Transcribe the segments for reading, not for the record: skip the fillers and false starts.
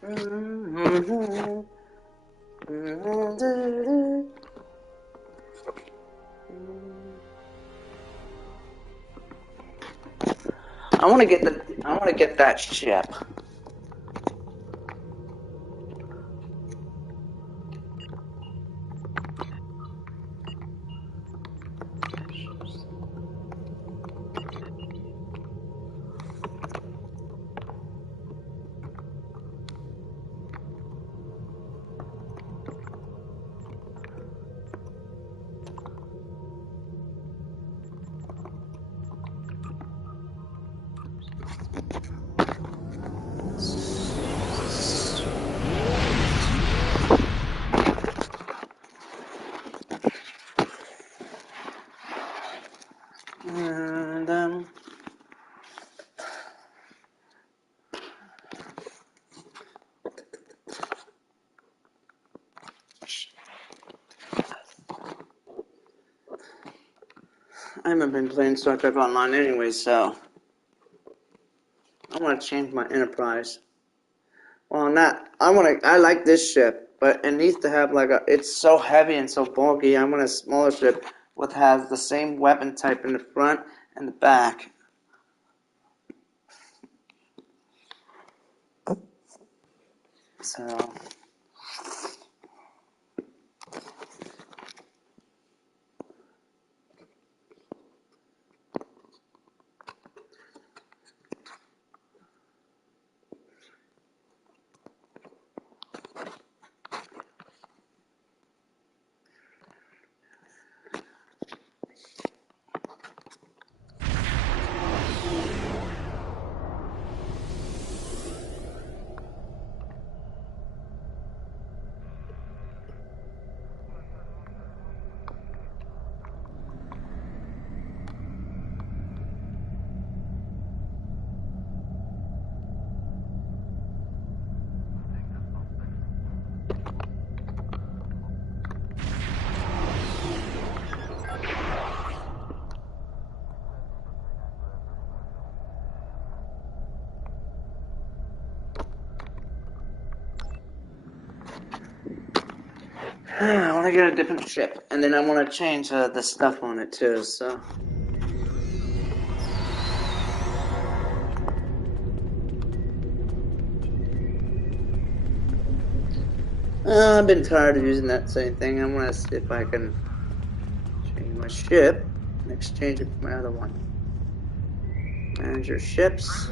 I want to get that ship. And I haven't been playing Star Trek Online anyway, so I want to change my Enterprise. Well, not. I like this ship, but it needs to have like a. It's so heavy and so bulky. I want a smaller ship with has the same weapon type in the front and the back. So. I want to get a different ship, and then I want to change the stuff on it too. So. I've been tired of using that same thing. I want to see if I can change my ship and exchange it for my other one. Manage your ships.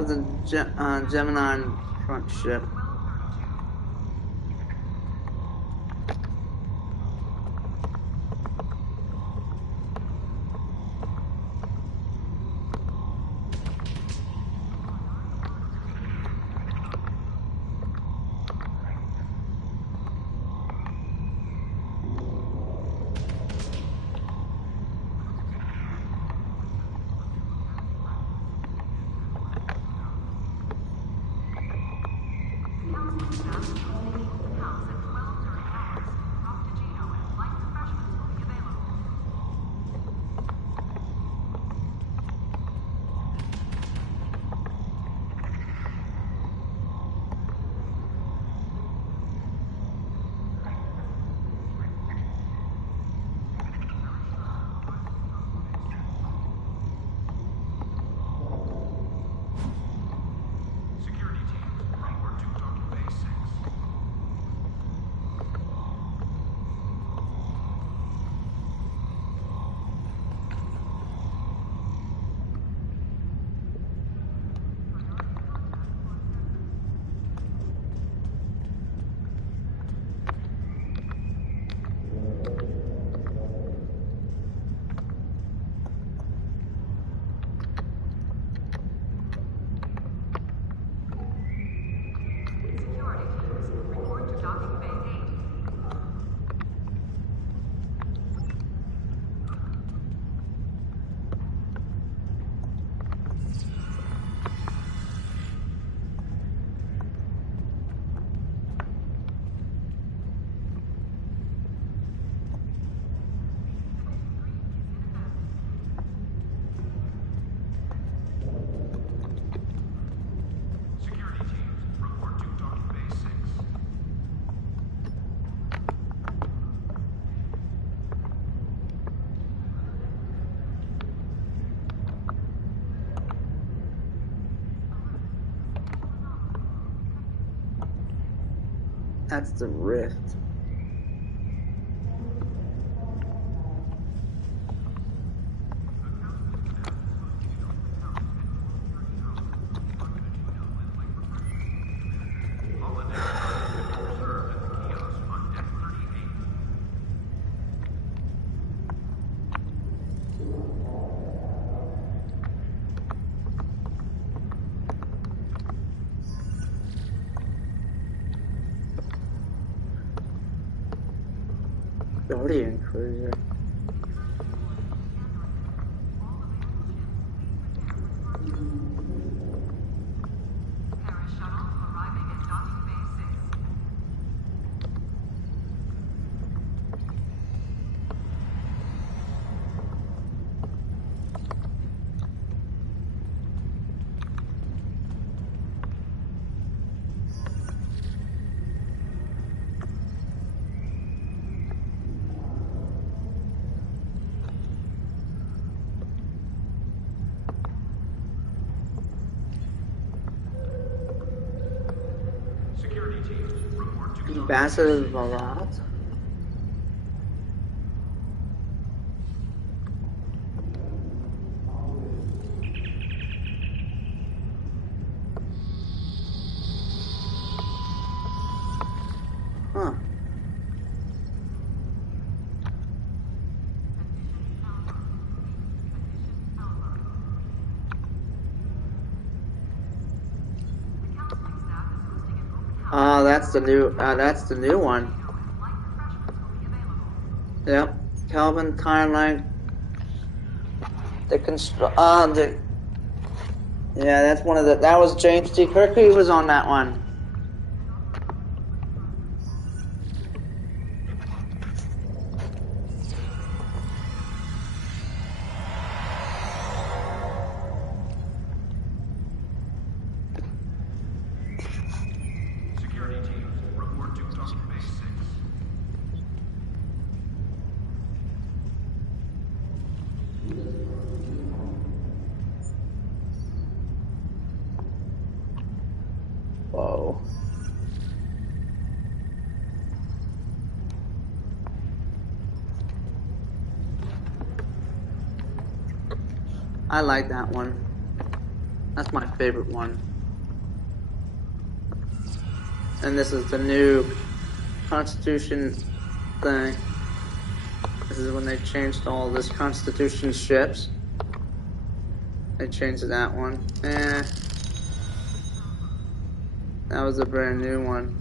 was the Gemini front ship. That's the rift. Guardian cruiser. Ambassador Varat. Huh. Oh, that's the new one. Yep, Calvin Timeline. Yeah, that's one of the. That was James T. Kirk. He was on that one. Security teams, report to Docking Bay 6. Whoa. I like that one. That's my favorite one. And this is the new Constitution thing. This is when they changed all this Constitution ships. They changed that one. That was a brand new one.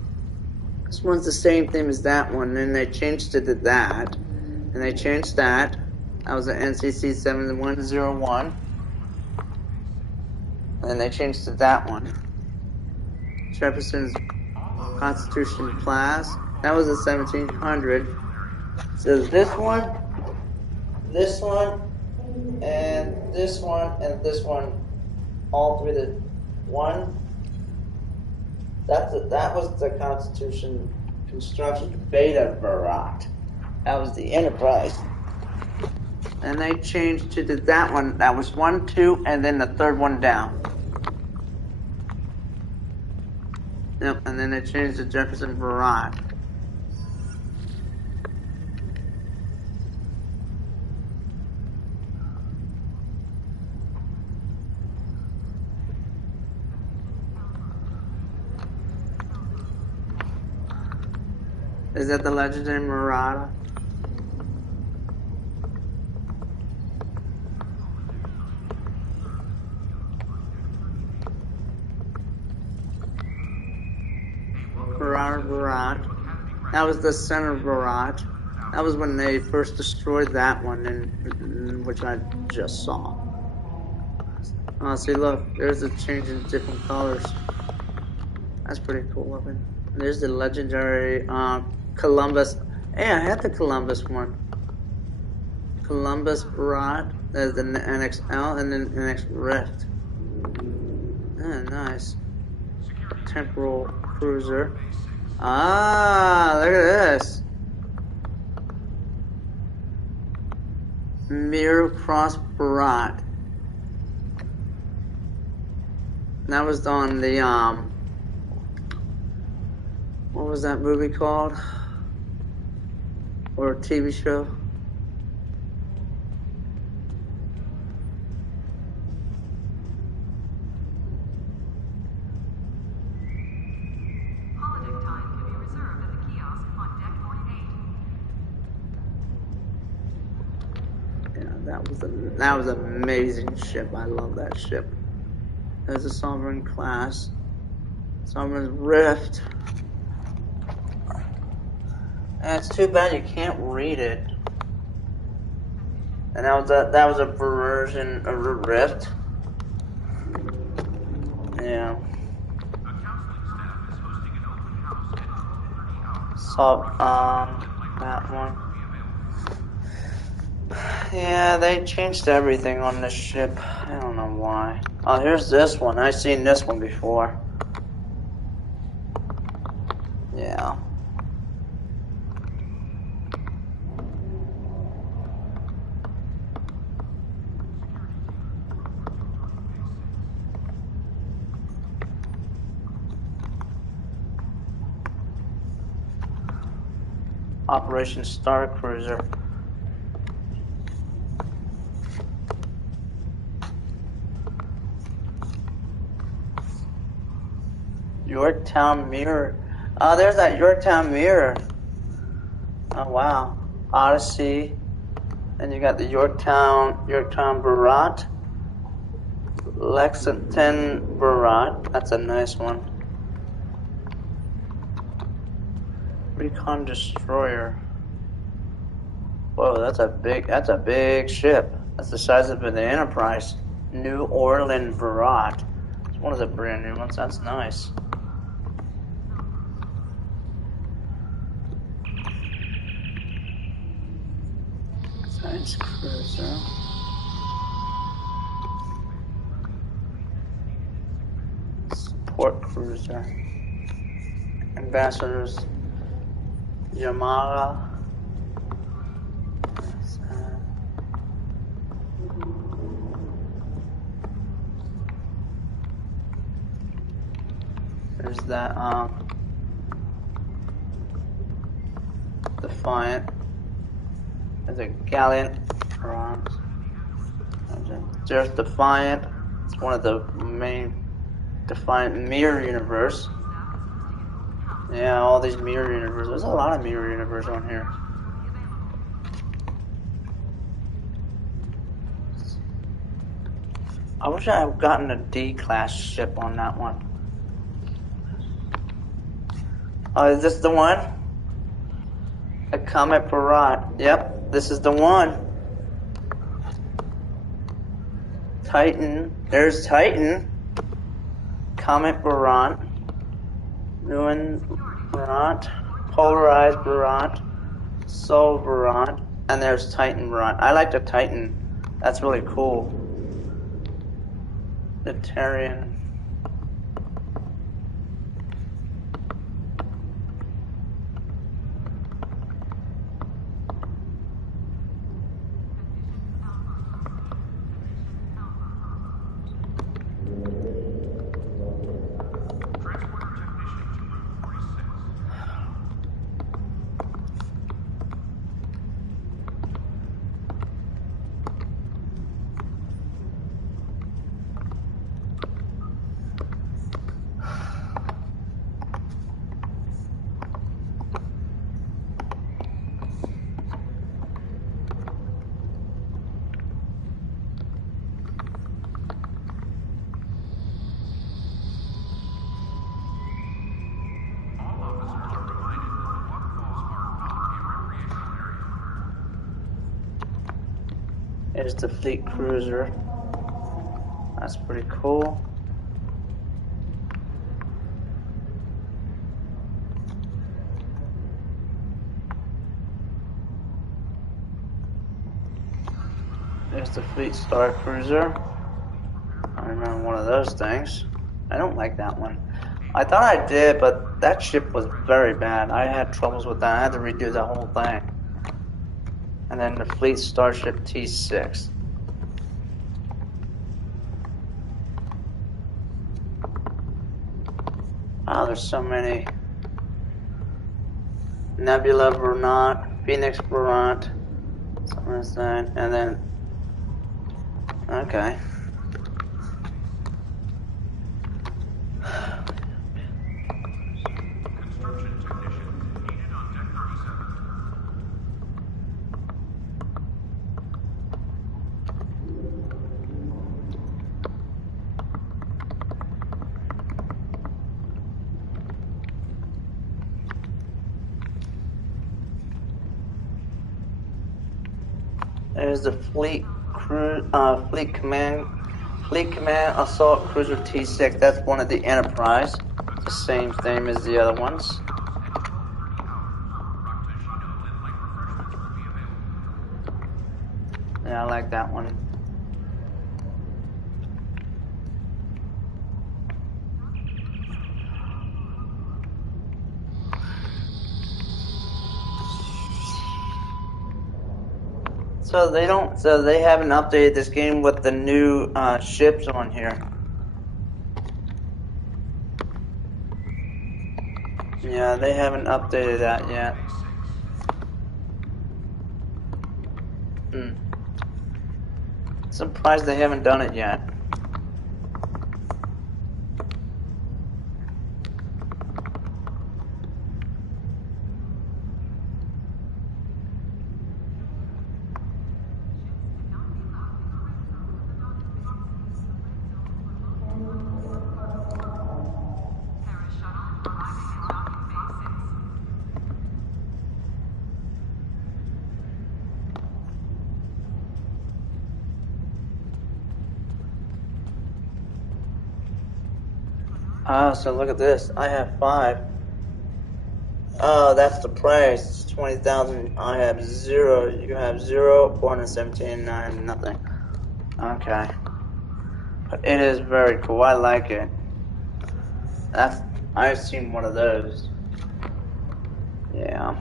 This one's the same thing as that one. Then they changed it to that. And they changed that. That was the NCC 7101. And then they changed to that one. Jefferson's Constitution class. That was a 1700. So this one, and this one, all three. The one. That was the Constitution construction beta Barat. That was the Enterprise. And they changed to that one. That was 1, 2, and then the third one down. Yep, and then they changed to Jefferson Barat. Is that the legendary Marauder? Marauder Barat. That was the center Barat. That was when they first destroyed that one, which I just saw. Oh, see, look, there's a change in different colors. That's pretty cool looking. There's the legendary Columbus. Hey, I had the Columbus one. Columbus Barat. There's the NXL and then NX Rift. Nice. Temporal Cruiser. Ah, look at this. Mirror Cross Barat. That was on the what was that movie called? Or a TV show? Holodeck time can be reserved at the kiosk on deck 48. Yeah, that was an amazing ship. I love that ship. There's a Sovereign class. Sovereign Rift. And it's too bad you can't read it. And that was a version of the Rift. Yeah. The counseling staff is hosting an open house at 12:30 hours. So that one. Yeah, they changed everything on this ship. I don't know why. Oh, here's this one. I've seen this one before. Yeah. Operation Star Cruiser. Yorktown Mirror. Oh, there's that Yorktown Mirror. Oh, wow. Odyssey. And you got the Yorktown Barat. Lexington Barat. That's a nice one. Recon Destroyer. Whoa, that's a big ship. That's the size of the Enterprise. New Orleans Barat. It's one of the brand new ones. That's nice. Science Cruiser. Support Cruiser. Ambassadors. Yamaha. There's that Defiant. There's a Gallant. There's Defiant. It's one of the main defined mirror universe. Yeah, all these mirror universes. There's a lot of mirror universe on here. I wish I had gotten a D-class ship on that one. Oh, is this the one? A Comet Barat. Yep, this is the one. Titan. There's Titan. Comet Barat. Ruin Barat. Polarized Barat. Soul Barat. And there's Titan Barat. I like the Titan. That's really cool. The Tarian. Transporter technician to room 46. All officers are reminded that the waterfalls are not a recreational area. There's the Fleet Cruiser. That's pretty cool. There's the Fleet Star Cruiser. I remember one of those things. I don't like that one. I thought I did, but that ship was very bad. I had troubles with that. I had to redo the whole thing. And then the Fleet Starship T6. Wow, there's so many. Nebula Barat, Phoenix Barat, something like that, and then, okay. Construction technicians needed on deck 37. There's the Fleet Command Assault Cruiser T6. That's one of the Enterprise. The same thing as the other ones. Yeah, I like that one. So they haven't updated this game with the new ships on here. Yeah, they haven't updated that yet. Surprised they haven't done it yet. Paris shuttle arriving at docking bay 6. Ah, so look at this. I have 5. Oh, that's the price. It's 20,000. I have 0. You have 0, 417, 9, nothing. Okay. But it is very cool. I like it. I've seen one of those. Yeah.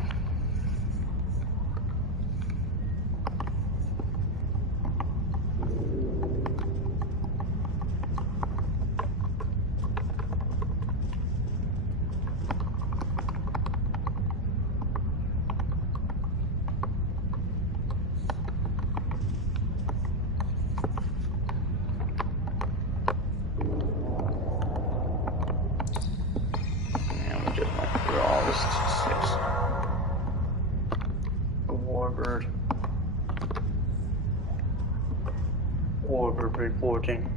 reporting.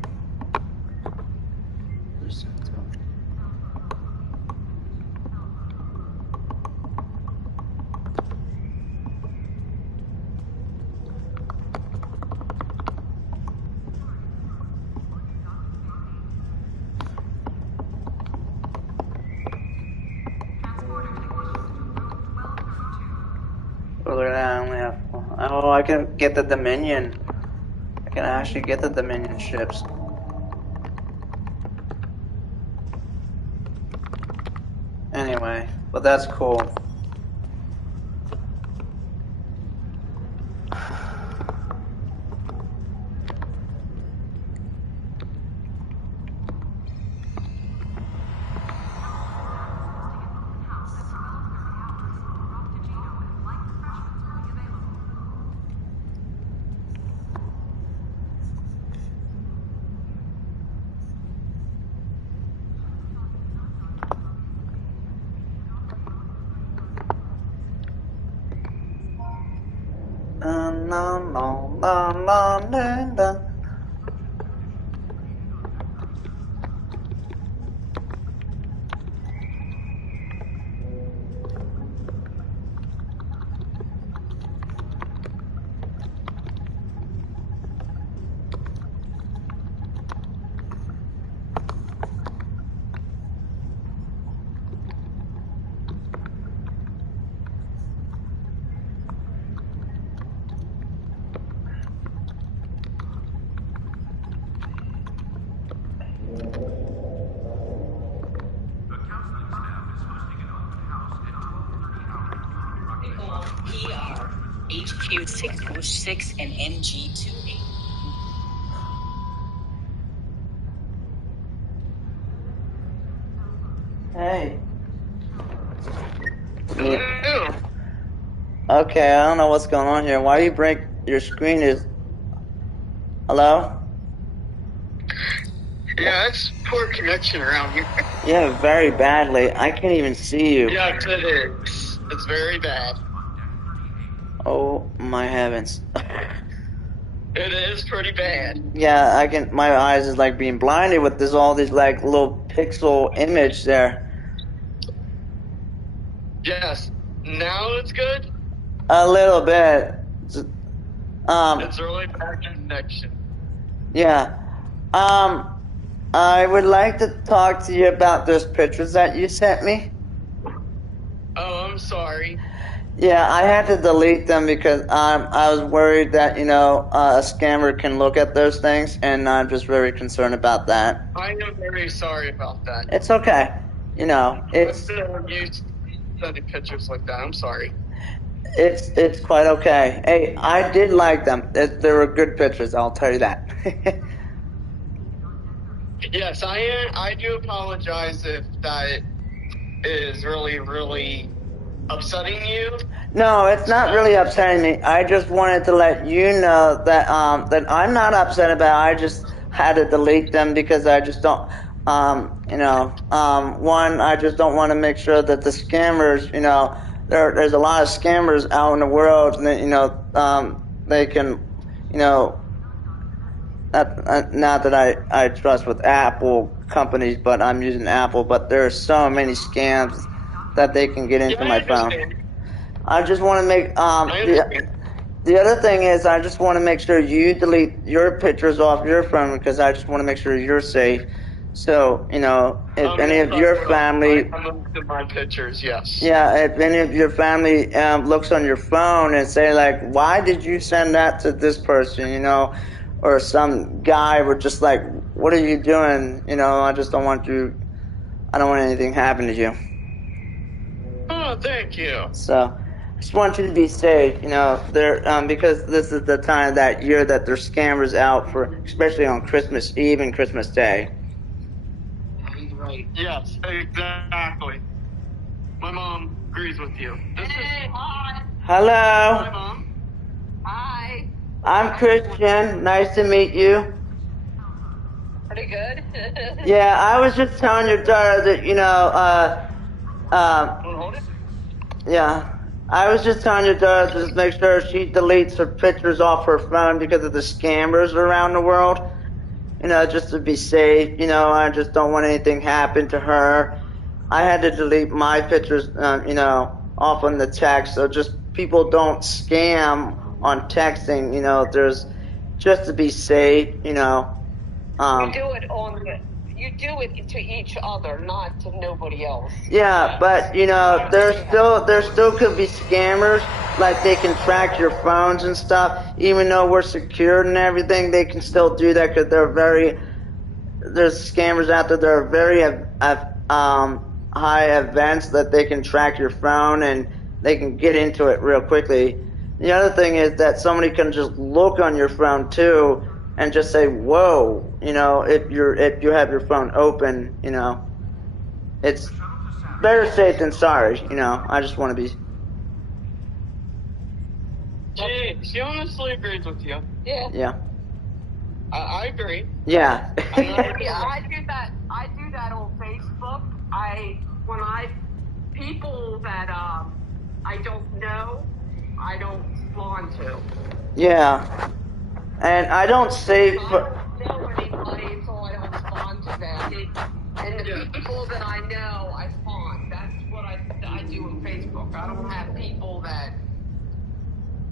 Look at that, I only have oh, I can get the Dominion. I can actually get the Dominion ships. Anyway, but that's cool. No, no, no, no, no, no. The counseling staff is hosting an open house at 12:30 hour. PR HQ 606 and NG 28. Hey. Okay, I don't know what's going on here. Why do you break your screen? Is hello? Yeah, it's poor connection around here. Yeah, very badly. I can't even see you. Yes, it is. It's very bad. Oh my heavens. It is pretty bad. Yeah, I can. My eyes is like being blinded with this all these like little pixel image there. Yes. Now it's good. A little bit. It's really bad connection. Yeah. I would like to talk to you about those pictures that you sent me. Oh, I'm sorry. Yeah, I had to delete them because I was worried that, you know, a scammer can look at those things, and I'm just very concerned about that. I am very sorry about that. It's okay. You know, I'm still used to sending pictures like that. I'm sorry. it's quite okay. Hey, I did like them. They were good pictures, I'll tell you that. Yes, I do apologize if that is really, really upsetting you. No, it's not really upsetting me. I just wanted to let you know that that I'm not upset about it. I just had to delete them because I just don't you know, one, I just don't want to make sure that the scammers, you know, there's a lot of scammers out in the world, and you know, they can, you know, not that I trust with Apple companies, but I'm using Apple, but there are so many scams that they can get into Yeah, my I phone. understand. I just want to make I understand. the other thing is I just want to make sure you delete your pictures off your phone because I just want to make sure you're safe. So, you know, if any of your family, I looked at my pictures, yes. yeah, if any of your family looks on your phone and say like, why did you send that to this person, you know, or some guy would just like, what are you doing? You know, I just don't want you, I don't want anything happen to you. Oh, thank you. So, I just want you to be safe, you know, because this is the time of that year that there's scammers out for, especially on Christmas Eve and Christmas Day. Right. Yes, exactly. My mom agrees with you. This is Hi. Hello, my mom. Hi. I'm Christian. Nice to meet you. Pretty good. Yeah, I was just telling your daughter that, you know, Hold it. yeah, I was just telling your daughter to just make sure she deletes her pictures off her phone because of the scammers around the world. just to be safe. I just don't want anything happen to her. I had to delete my pictures, off on the text, so just people don't scam on texting. There's just to be safe. You do it you do it to each other, not to nobody else. Yeah, but there still could be scammers. Like they can track your phones and stuff, even though we're secured and everything. They can still do that because there's scammers out there that are very high events that they can track your phone and they can get into it real quickly. The other thing is that somebody can just look on your phone too and just say, "Whoa," if you have your phone open, it's better safe than sorry. I just want to be. She honestly agrees with you. Yeah. Yeah. I agree. Yeah. Yeah, I do that on Facebook. People that I don't know, I don't respond to. Yeah. And I don't save. I don't know anybody, so I don't respond to them. And the people that I know, I respond. That's what I do on Facebook. I don't have people that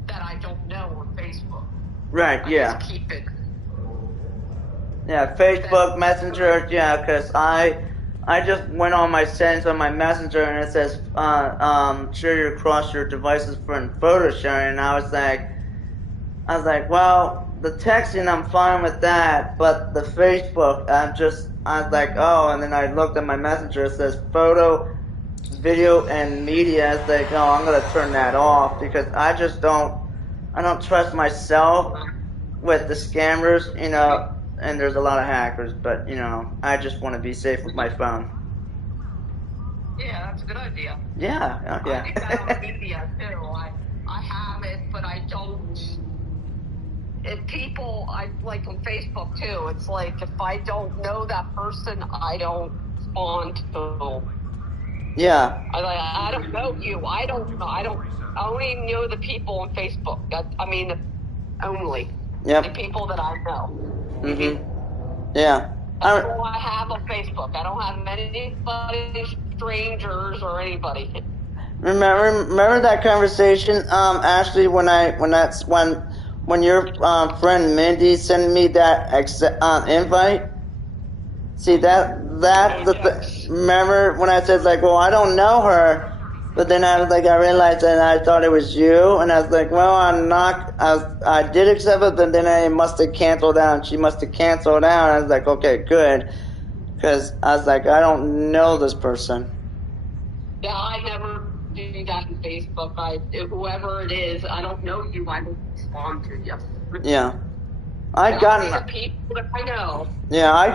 I don't know on Facebook. Right. I Yeah. just keep it. Yeah. Facebook Messenger. Yeah. Because I just went on my settings on my Messenger and it says share across your devices for photo sharing. And I was like, well, the texting I'm fine with that, but the Facebook I was like, oh, and then I looked at my Messenger. It says photo, video, and media. I was like, oh, I'm gonna turn that off because I don't trust myself with the scammers, and there's a lot of hackers, but I just want to be safe with my phone. Yeah, that's a good idea. Yeah, I think that on media too. I have it, but I don't. If people, I like on Facebook too. It's like if I don't know that person, I don't respond to. Yeah. I don't know you. I only know the people on Facebook. Only Yep. the people that I know. Mhm. Yeah. That's all I have on Facebook. I don't have anybody, strangers or anybody. Remember that conversation, Ashley, when your friend Mindy sent me that invite? See remember when I said like, well, I don't know her, but then I realized that I thought it was you, and I was like, well, I did accept it, but then I must have canceled out. She must have canceled out. I was like, okay, good, because I was like, I don't know this person. Yeah, I never do that on Facebook. Whoever it is, I don't know you. I don't respond to you. Yeah. I gotten the people that I know. Yeah, I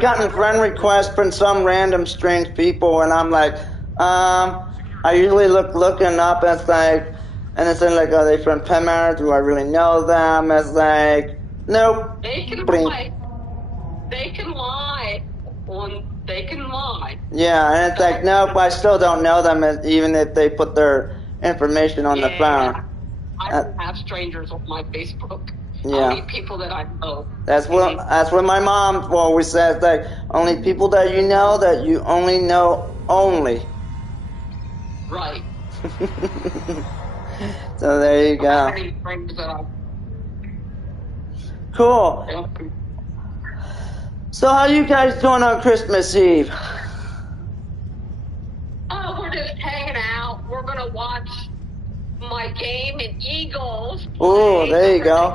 gotten friend requests from some random strange people, and I'm like, I usually looking up, and it's like, are they from Penmar? Do I really know them? It's like, nope. They can Blink. lie. They can lie. They can lie. Yeah, and it's like, nope, I still don't know them, even if they put their information on the phone. I don't have strangers on my Facebook. Yeah. Only people that I know. That's what my mom always says, like, only people that you know that you only know only. Right. So there you I don't have go. any friends that I Cool. So how you guys doing on Christmas Eve? Oh, we're just hanging out. We're gonna watch my game in Eagles. Ooh, there you go.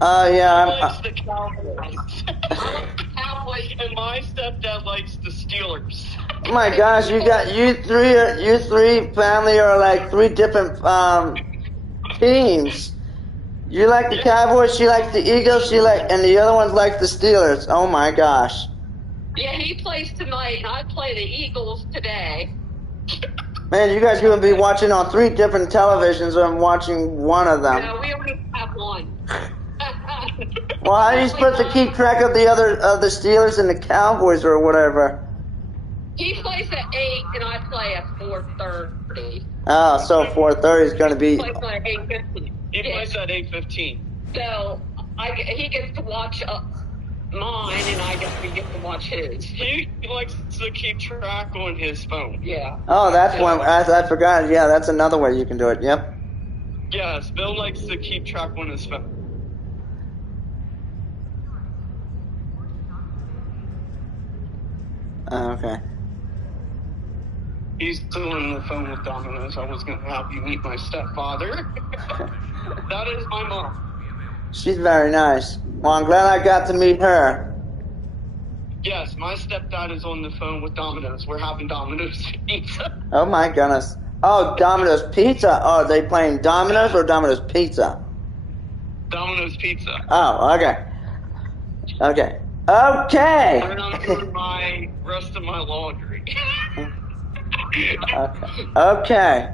Yeah, Likes the Cowboys. I like the Cowboys, and my stepdad likes the Steelers. oh my gosh, you three family are like three different teams. You like the Cowboys, she likes the Eagles, and the other ones like the Steelers. Oh my gosh. Yeah, he plays tonight, and I play the Eagles today. Man, you guys are gonna be watching on three different televisions, and I'm watching one of them. No, we only have one. Well, how are you supposed to keep track of the Steelers and the Cowboys or whatever? He plays at 8, and I play at 4:30. Oh, so 4:30 is gonna be. He plays at 8:15. He plays at 8:15. So he gets to watch mine, and I guess we get to watch his. He likes to keep track on his phone. Yeah. Oh, that's one. I forgot. Yeah, that's another way you can do it. Yep. Yes, Bill likes to keep track on his phone. Oh, okay. He's still on the phone with Domino's. I was going to have you meet my stepfather. That is my mom. She's very nice. Well, I'm glad I got to meet her. Yes, my stepdad is on the phone with Domino's. We're having Domino's pizza. Oh my goodness. Oh, Domino's Pizza. Oh, are they playing Domino's or Domino's Pizza? Domino's pizza. Oh, okay. Okay. Okay. And I'm doing my rest of my laundry. Okay.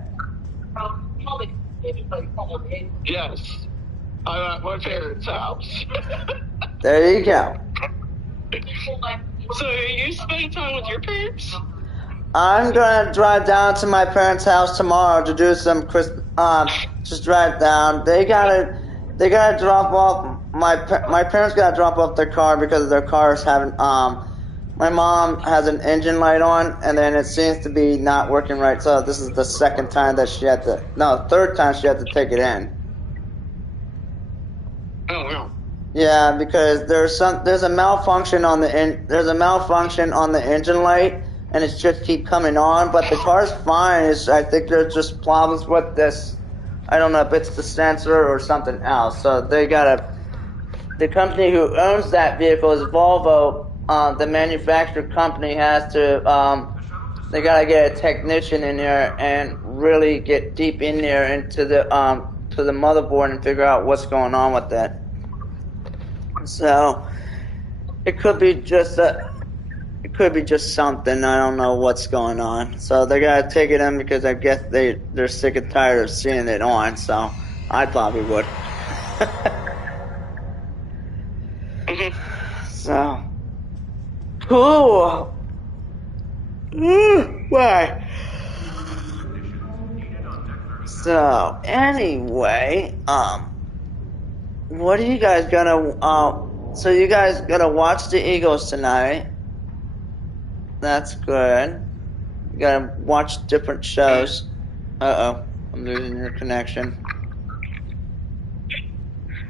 Yes. I'm at my parents' house. There you go. So you spend time with your parents? I'm gonna drive down to my parents' house tomorrow to do some just drive down. They gotta drop off my parents gotta drop off their car because their car is having my mom has an engine light on and then it seems to be not working right. So this is the third time she had to take it in. Oh no. Yeah, because there's a malfunction on the engine light, and it's just keep coming on. But the car's fine. I think there's just problems with this. I don't know if it's the sensor or something else. So the company who owns that vehicle is Volvo. The manufacturer company has to. They gotta get a technician in there and really get deep in there into the to the motherboard and figure out what's going on with that. So it could be just something. I don't know what's going on. So they gotta take it in because I guess they're sick and tired of seeing it on. So I probably would. So cool. Why? So anyway, what are you guys gonna? So you guys gonna watch the Eagles tonight? That's good. You gotta watch different shows. I'm losing your connection.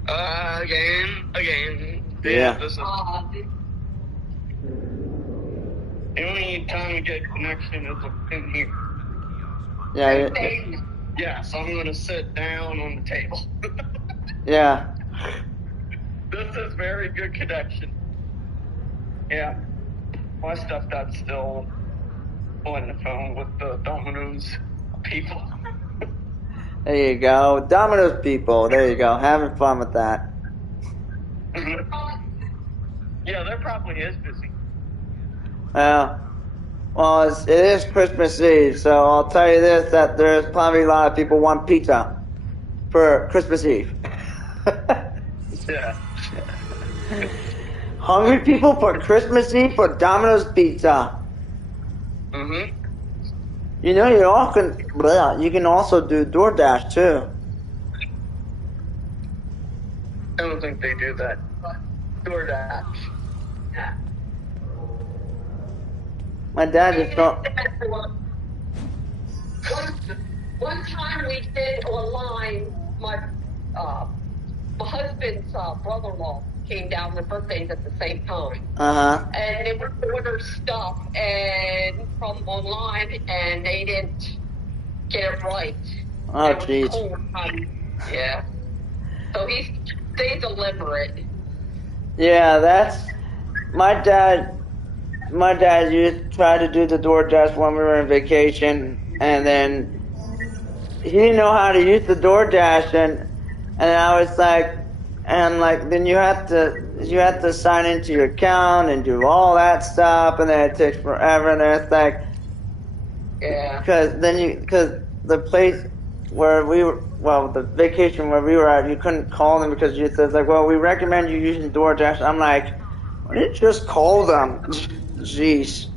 Again. Yeah. This is the only time we get connection is in here. Yeah. Yeah, so I'm gonna sit down on the table. Yeah. This is very good connection. Yeah. My stepdad's still on the phone with the Domino's people. There you go, Domino's people. There you go, having fun with that. Yeah, they're probably is busy. Well, it is Christmas Eve, so I'll tell you this: that there's probably a lot of people want pizza for Christmas Eve. Yeah. Hungry people for Christmas Eve for Domino's Pizza. Mm-hmm. You know, you can also do DoorDash too. I don't think they do that. DoorDash. My dad just thought. One time we did online, my husband's brother-in-law came down with birthdays at the same time. And they went to order stuff and from online, and they didn't get it right. Oh, jeez. Yeah. So they deliver it. Yeah, that's my dad. My dad used to try to do the DoorDash when we were on vacation, and then he didn't know how to use the DoorDash, and I was like, then you have to sign into your account and do all that stuff, and then it takes forever, and then it's like, yeah, because the place where we were, the vacation where we were at, you couldn't call them because you said like, well, we recommend you using DoorDash. I'm like, why didn't you just call them? Jeez.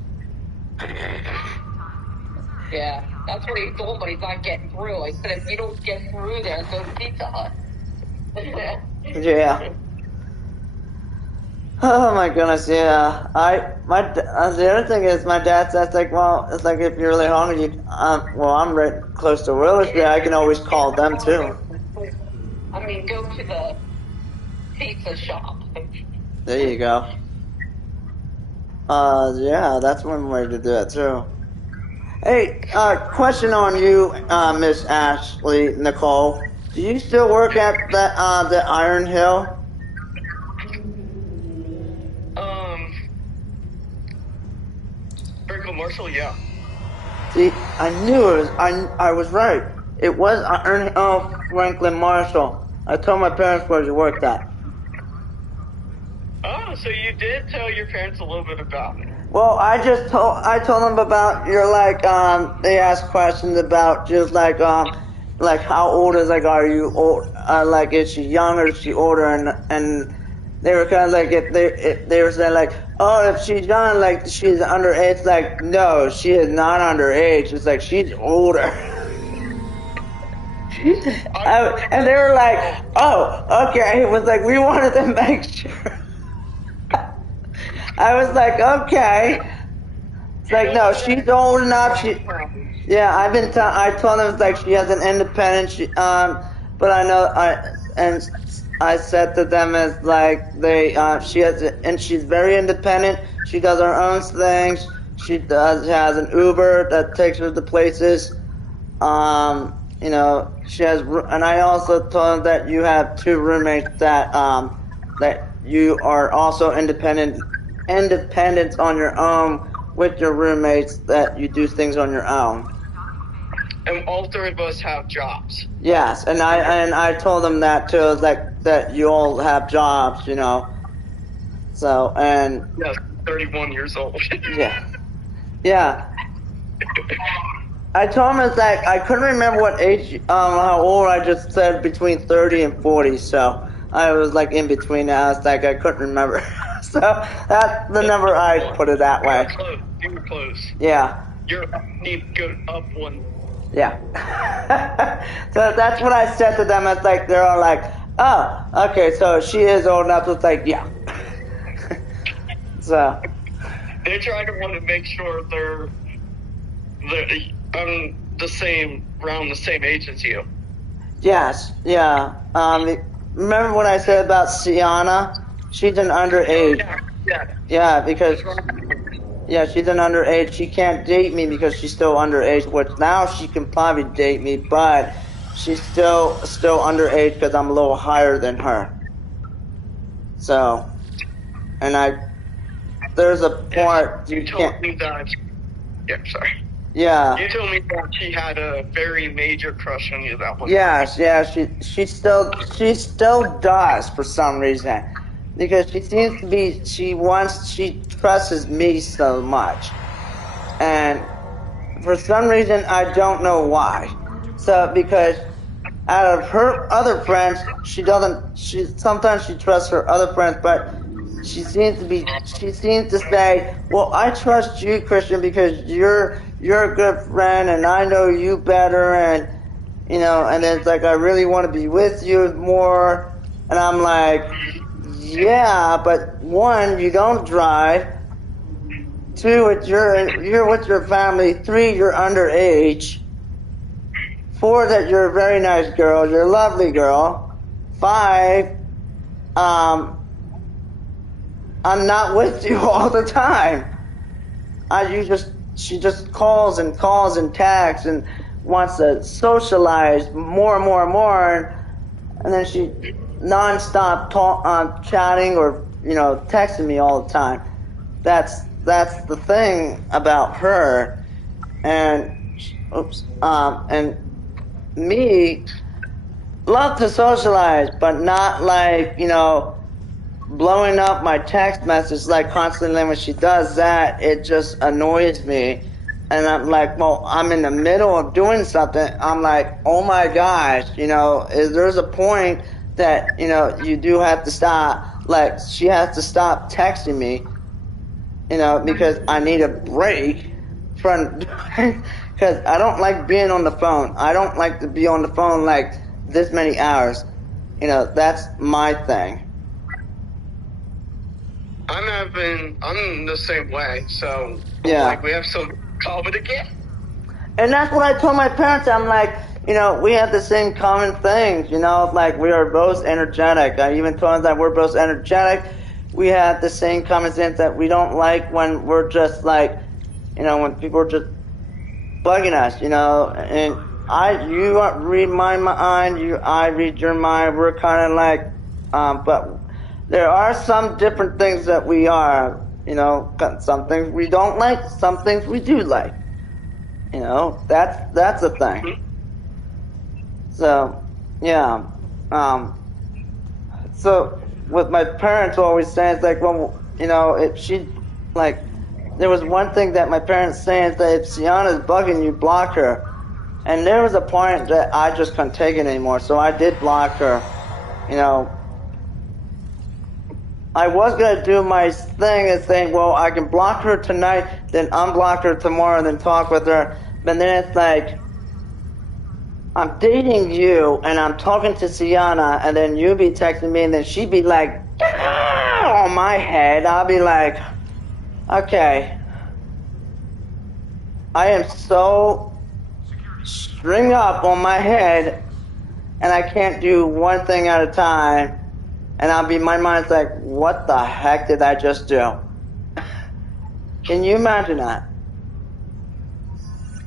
Yeah, that's what he told, but he's not getting through. I said, if you don't get through there, go to Pizza Hut. Yeah. Oh my goodness, yeah. The other thing is, my dad says like, well, it's like if you're really hungry, well, I'm right close to Willersburg. I can always call them too. I mean, go to the pizza shop. There you go. Yeah, that's one way to do it too. Hey, question on you, Miss Ashley Nicole. Do you still work at the Iron Hill? Franklin Marshall, yeah. See, I knew it was. I was right. It was Iron Hill Franklin Marshall. I told my parents where you worked at. Oh, so you did tell your parents a little bit about it. Well, I told them about your they asked questions about just like how old is are you old, is she young or is she older, and they were kind of like they were saying like, oh, if she's young, like she's underage, like no, she is not underage, it's like she's older. And they were like, oh, okay. It was like we wanted to make sure. I was like, okay. It's like, no, she's old enough. Yeah, I told them it's like she has an independent. But I know I said to them as like she has and she's very independent. She does her own things. She has an Uber that takes her to places. You know, she has, and I also told them that you have 2 roommates that you are also independent on your own with your roommates, that you do things on your own. And all 3 of us have jobs. Yes, and I told them that too, like that you all have jobs, you know. So, and yes, 31 years old. yeah. I told him it's like I couldn't remember what age, how old. I just said between 30 and 40, so I was like in between. I was like I couldn't remember. So that's the number I put it that way. You were close. Yeah. You need to go up 1. Yeah. So that's what I said to them. It's like they're all like, oh, okay, so she is old enough. It's like, yeah. So. They're trying to want to make sure they're around the same age as you. Yes. Yeah. Remember what I said about Sienna? She's an underage. Yeah, because she's an underage. She can't date me because she's still underage. Which now she can probably date me, but she's still underage because I'm a little higher than her. So, and there's a part you told me that. Yeah, sorry. Yeah. You told me that she had a very major crush on you that one. Yes, yeah, she still does for some reason. Because she seems to be, she trusts me so much. And for some reason, I don't know why. So, because out of her other friends, sometimes she trusts her other friends, but she seems to say, well, I trust you, Christian, because you're a good friend and I know you better, and, you know, and it's like, I really want to be with you more. And I'm like, yeah, but 1, you don't drive. 2, you're with your family. 3, you're underage. 4, that you're a very nice girl. You're a lovely girl. 5, I'm not with you all the time. She just calls and texts and wants to socialize more and more and more, and then she non-stop chatting or, you know, texting me all the time. That's the thing about her. And and me love to socialize, but not like, you know, blowing up my text message like constantly. When she does that, it just annoys me. And I'm like, well, I'm in the middle of doing something. I'm like, oh my gosh, you know, there's a point that, you know, you do have to stop. Like, she has to stop texting me, you know, because I need a break from, because I don't like being on the phone. I don't like to be on the phone like this many hours. You know, that's my thing. I'm the same way, so Yeah. like we have some common again. And that's what I told my parents. I'm like, we have the same common things, like we are both energetic. I even told them that we're both energetic. We have the same common sense that we don't like when we're just like, when people are just bugging us, and you read my mind, I read your mind. We're kind of like, but there are some different things that we are, some things we don't like, some things we do like. That's the thing. So, yeah. So what my parents always say is like, well, there was one thing that my parents say is that if Sienna's bugging you, block her. And there was a point that I just couldn't take it anymore, so I did block her. I was going to do my thing and saying, well, I can block her tonight, then unblock her tomorrow, then talk with her. But then it's like, I'm dating you, and I'm talking to Sienna, and then you be texting me, and then she'd be like, on my head. I'll be like, okay. I am so string up on my head, and I can't do one thing at a time. And my mind's like, what the heck did I just do? Can you imagine that?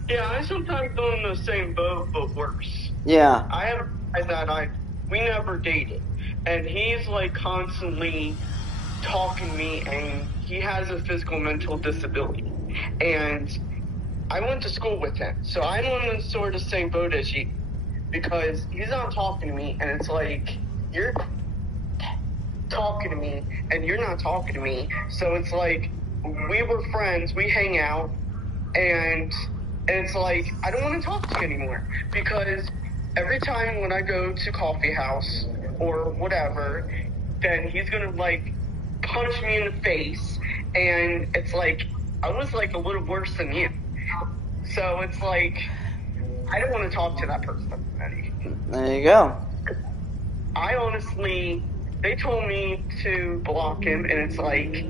Yeah, I sometimes go in the same boat, but worse. Yeah. I have a guy that we never dated, and he's like constantly talking to me, and he has a physical mental disability. And I went to school with him, so I'm on the sort of same boat as you, because he's not talking to me, and it's like, you're talking to me, and you're not talking to me. So it's like, we were friends, we hang out, and it's like, I don't want to talk to you anymore, because every time when I go to coffee house or whatever, then he's gonna like punch me in the face, and it's like, I was like a little worse than you. So it's like, I don't want to talk to that person anymore. There you go. I honestly, they told me to block him, and it's like,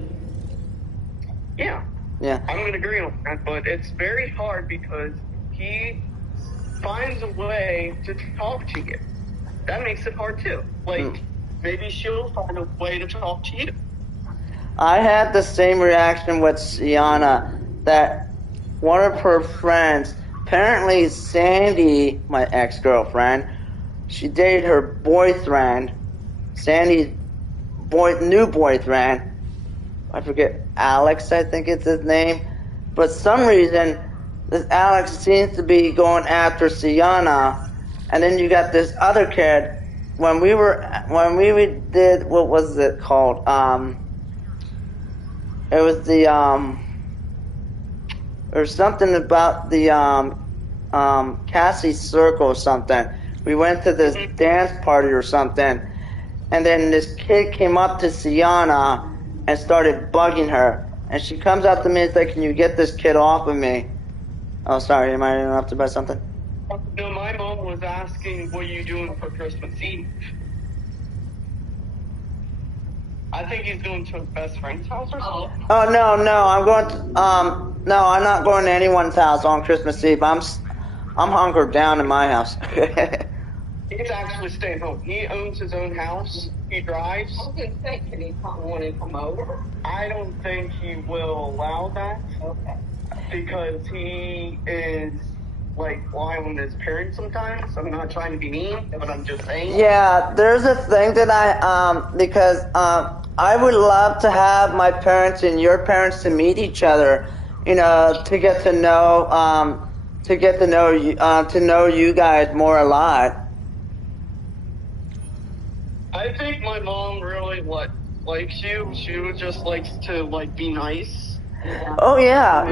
yeah. Yeah. I'm going to agree on that, but it's very hard because he finds a way to talk to you. That makes it hard too. Like, maybe she'll find a way to talk to you. I had the same reaction with Sienna, that one of her friends, apparently Sandy, my ex-girlfriend, she dated her boyfriend, Sandy's new boyfriend, I forget, Alex, I think it's his name. But some reason, this Alex seems to be going after Sienna. And then you got this other kid. When we did, what was it called? It was or something about the Cassie Circle or something. We went to this dance party or something. And then this kid came up to Sienna and started bugging her. And she comes up to me and says, can you get this kid off of me? Oh, sorry, am I interrupted by something? No, my mom was asking, what are you doing for Christmas Eve? I think he's going to his best friend's house or something. Oh, no, I'm going to, no, I'm not going to anyone's house on Christmas Eve. I'm hunkered down in my house. He's actually staying home. He owns his own house. He drives. I was going to say, can he want to come over? I don't think he will allow that. Okay. Because he is like lying on his parents sometimes. I'm not trying to be mean, but I'm just saying. Yeah, there's a thing that because I would love to have my parents and your parents to meet each other, to get to know you guys more a lot. I think my mom really likes you. She just likes to be nice. Oh yeah,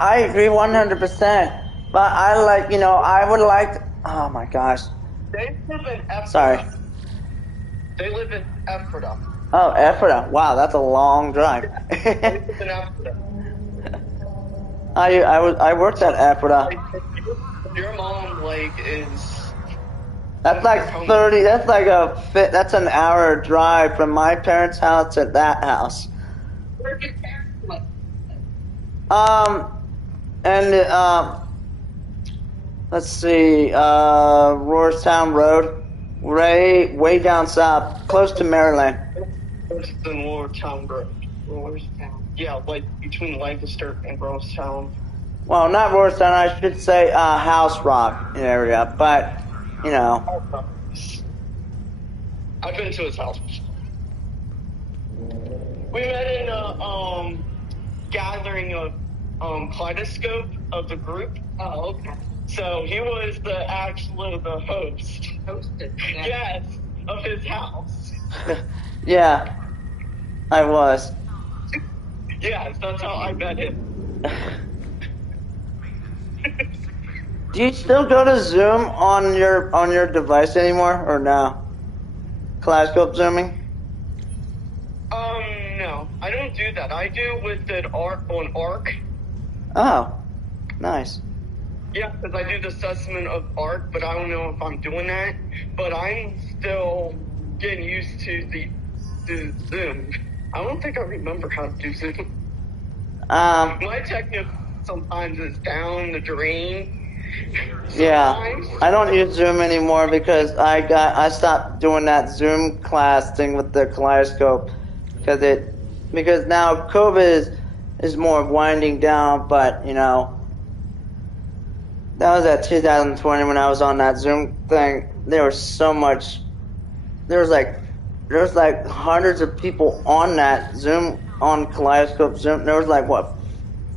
I agree 100%. But I would like. Oh my gosh. They live in Ephrata. Sorry. They live in Ephrata. Oh, Ephrata. Wow, that's a long drive. They live in Ephrata. I worked at Ephrata. Your mom is. That's like 30. That's an hour drive from my parents' house to that house. Where's your parents live? And let's see, Roarstown Road, way down south, close to Maryland. It's in Lower Town Road. Roarstown. Yeah, like between Lancaster and Rosestown. Well, not Roarstown, I should say House Rock area, but, you know. I've been to his house. We met in a gathering of Kaleidoscope of the group. Oh, okay. So he was the host. Hosted. Yes, of his house. Yeah, I was. Yes, that's how I met him. Do you still go to Zoom on your device anymore, or no? Kaleidoscope zooming? No, I don't do that. I do with it on Arc. Oh, nice. Yeah, because I do the assessment of Arc, but I don't know if I'm doing that. But I'm still getting used to the Zoom. I don't think I remember how to do Zoom. My technique sometimes is down the drain. Yeah, Sometimes. I don't use Zoom anymore because I stopped doing that Zoom class thing with the Kaleidoscope because now COVID is more winding down, but you know, that was at 2020 when I was on that Zoom thing. There was like hundreds of people on that Zoom, on Kaleidoscope Zoom. There was like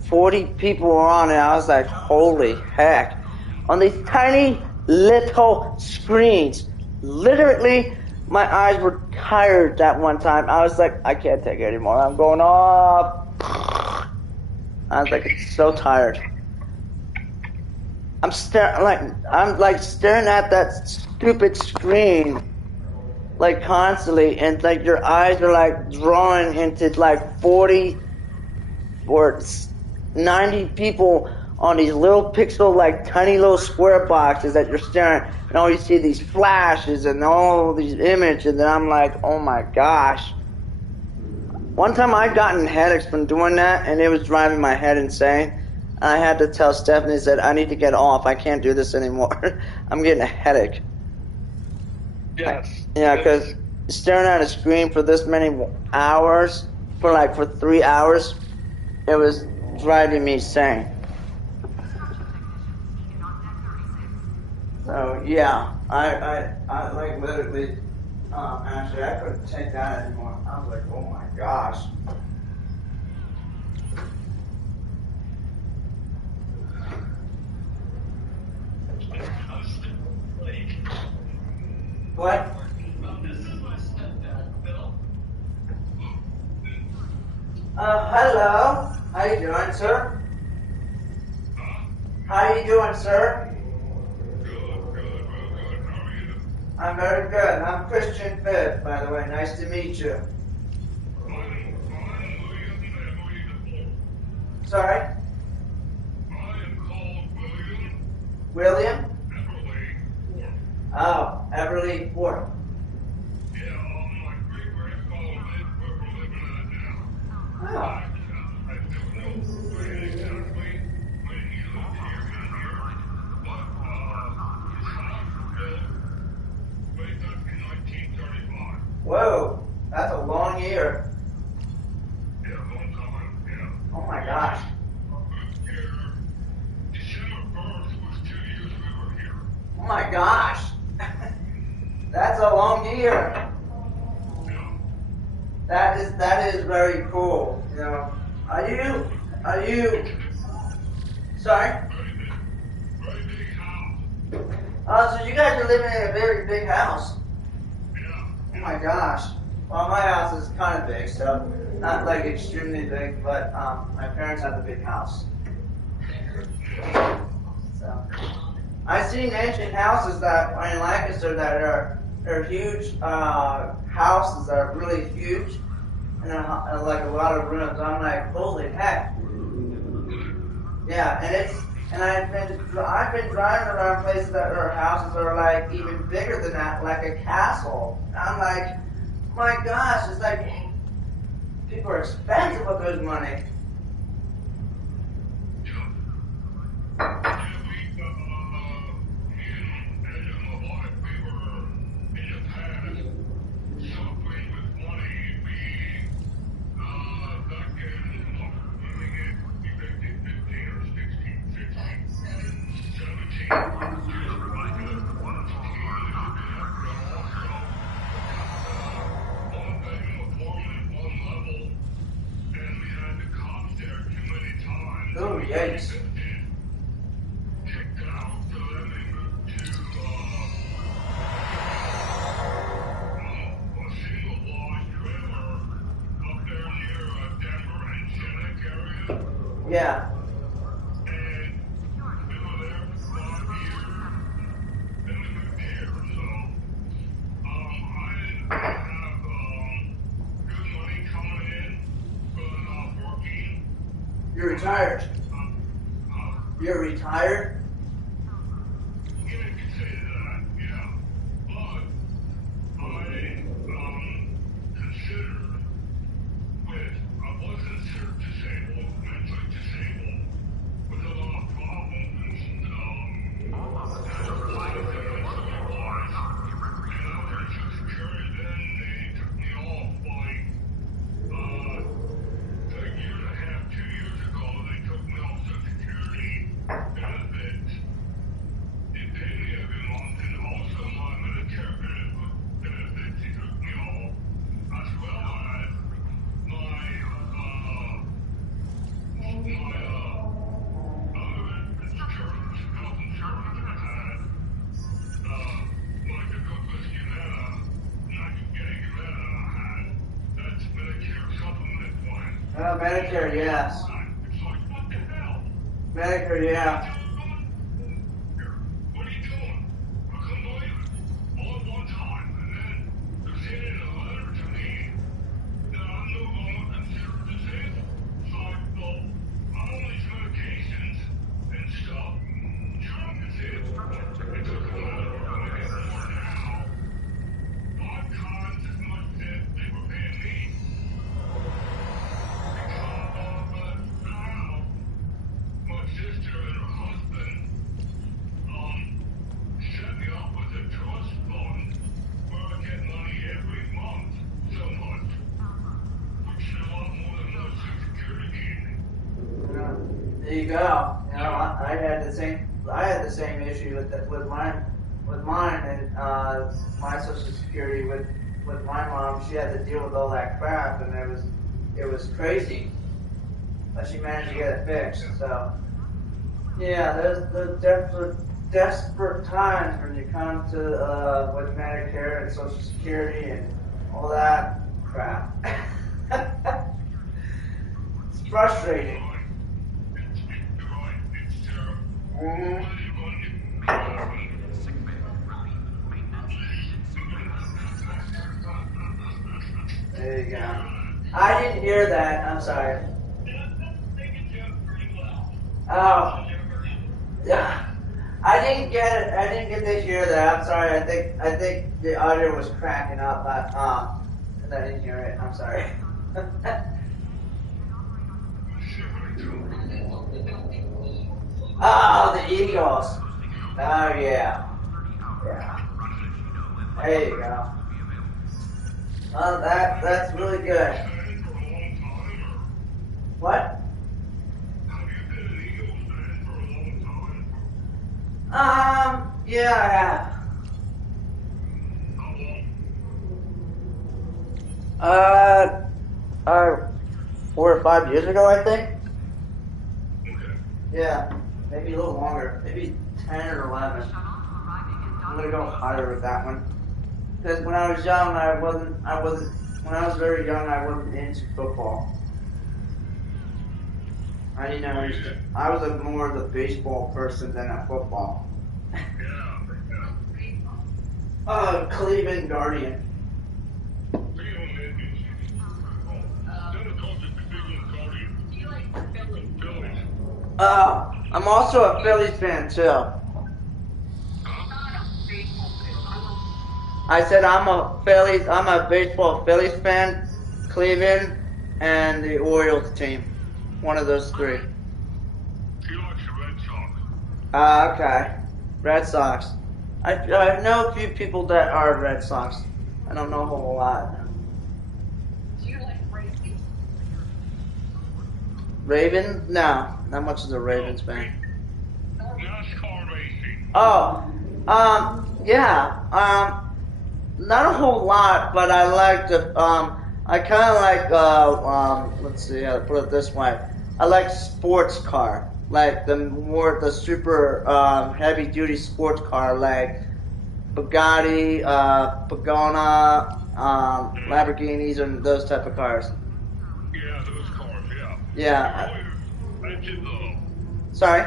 40 people were on it. I was like, holy heck. On these tiny little screens. Literally, my eyes were tired that one time. I was like, I can't take it anymore. I'm going off. I was like, it's so tired. I'm staring at that stupid screen, like constantly, and like your eyes are like drawing into like 40 or 90 people on these little pixel, like tiny little square boxes that you're staring at, and all you see these flashes and all these images, and then I'm like, oh my gosh. One time I'd gotten headaches from doing that, and it was driving my head insane. I had to tell Stephanie that I need to get off. I can't do this anymore. I'm getting a headache. Yes. Yeah, because staring at a screen for this many hours, for 3 hours, it was driving me insane. So yeah, I like literally, actually I couldn't take that anymore. I was like, oh my gosh. What? Hello. How you doing, sir? How you doing, sir? I'm very good. I'm Christian Bibb, by the way. Nice to meet you. Sorry? William? Oh, Everly Ford. Oh. Whoa, that's a long year. Oh my gosh. Oh my gosh. That's a long year. That is very cool. You know, are you sorry? Oh, so you guys are living in a very big house. Oh my gosh. Well, my house is kind of big, so not like extremely big, but my parents have a big house. So I see mansion houses that are in Lancaster that are huge houses that are really huge and like a lot of rooms. I'm like, holy heck. Yeah, and I've been driving around places that are houses that are like even bigger than that, like a castle. And I'm like, my gosh, it's like People are expensive with this money. Oh, yikes. Yeah. You're retired. You're retired? Medicare, yes. Medicare, yeah. What are you doing? I couldn't believe it. All at one time, and then they're sending a letter to me that I'm no longer considered disabled. So I thought, I'm on these medications and stuff. Sure, I'm disabled. It took a letter to get more now. 5 times as much that they were paying me. My sister and her husband set me up with a trust fund where I get money every month, so much, which is a lot more than most Social Security. There you go. You know, I had the same issue with mine, and my Social Security with my mom. She had to deal with all that crap, and it was crazy. But she managed to get it fixed. So yeah, there's desperate times when you come to with Medicare and Social Security and all that crap. It's frustrating. Mm-hmm. There you go. I didn't hear that. I'm sorry. Oh, yeah. I didn't get it. I didn't get to hear that. I'm sorry. I think the audio was cracking up. And I didn't hear it. I'm sorry. Oh, the Eagles. Oh yeah. Yeah. There you go. Well, that's really good. What? Yeah, I have. 4 or 5 years ago, I think. Yeah, maybe a little longer, maybe 10 or 11. I'm gonna go higher with that one. Because when I was young, when I was very young, I wasn't into football. I was more of a baseball person than a football. Cleveland Guardian. I'm also a Phillies fan too. I said I'm a baseball Phillies fan, Cleveland, and the Orioles team. One of those three. He likes the Red Sox. Okay. Red Sox. I know a few people that are Red Sox. I don't know a whole lot. Do you like racing? Ravens? No, not much of the Ravens fan. NASCAR racing. Oh, yeah, not a whole lot, but I like the, I kind of like, let's see how to put it this way. I like sports car, like the super, heavy duty sports car, like Bugatti, Pagana, Lamborghinis, and those type of cars. Yeah, those cars, yeah. Yeah. They're really expensive, though. Sorry?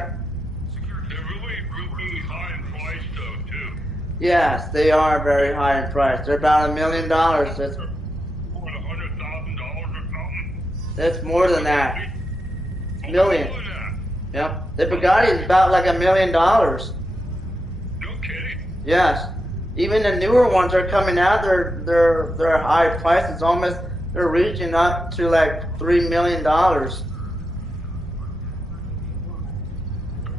They're really high in price, though, too. Yes, they are very high in price. They're about $1 million. That's $100,000 or something. That's more than that. Oh, Million. more than that. Yep. The Bugatti is about like $1 million. No kidding. Yes. Even the newer ones are coming out. They're high prices. Almost they're reaching up to like $3 million.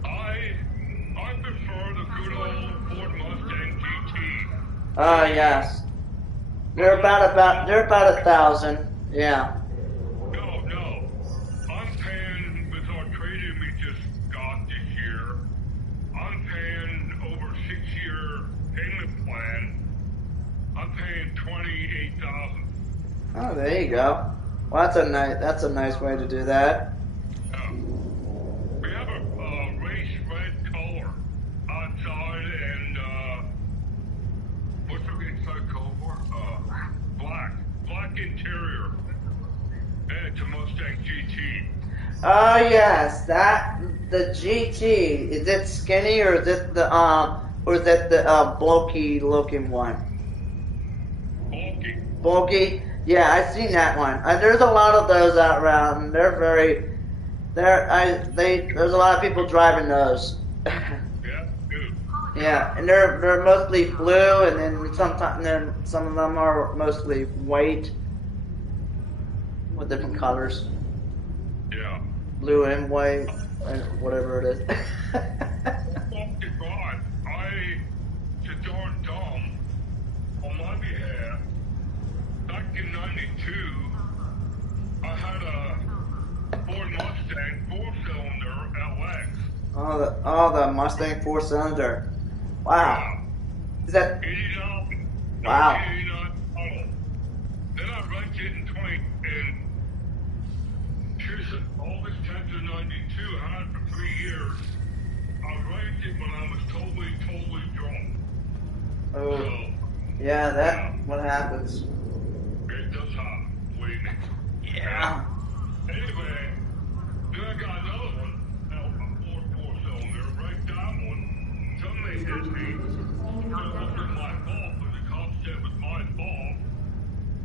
I prefer the good old Ford Mustang GT. Yes. They're about 1,000. Yeah. No. I'm paying with our trade-in we just got this year. I'm paying over 6-year payment plan. I'm paying $28,000. Oh, there you go. Well, that's a nice way to do that. We have a race red color outside and what's the inside color? Black interior. And it's a Mustang GT. Oh yes, the GT. Is it skinny or is it the bulky looking one? Bulky. Bulky? Yeah, I've seen that one. There's a lot of those out around. And there's a lot of people driving those. Yeah, dude. Yeah, and they're mostly blue, and then some of them are mostly white with different colors, Yeah. blue and white, and whatever it is. Oh God, to darn dumb, on my behalf, back in '92, I had a Ford Mustang 4-cylinder LX. Oh, the Mustang 4-cylinder. Wow. Is that? 89. Wow. 89 model. Then I rented it in August 10th of '92. I had it for 3 years. I rented it when I was totally drunk. Oh, So, yeah. What happens? it does happen. Believe me. Yeah. Anyway, then I got another one, a Ford 4-cylinder, right that one. Somebody hit me. It wasn't my fault, but the cops said it was my fault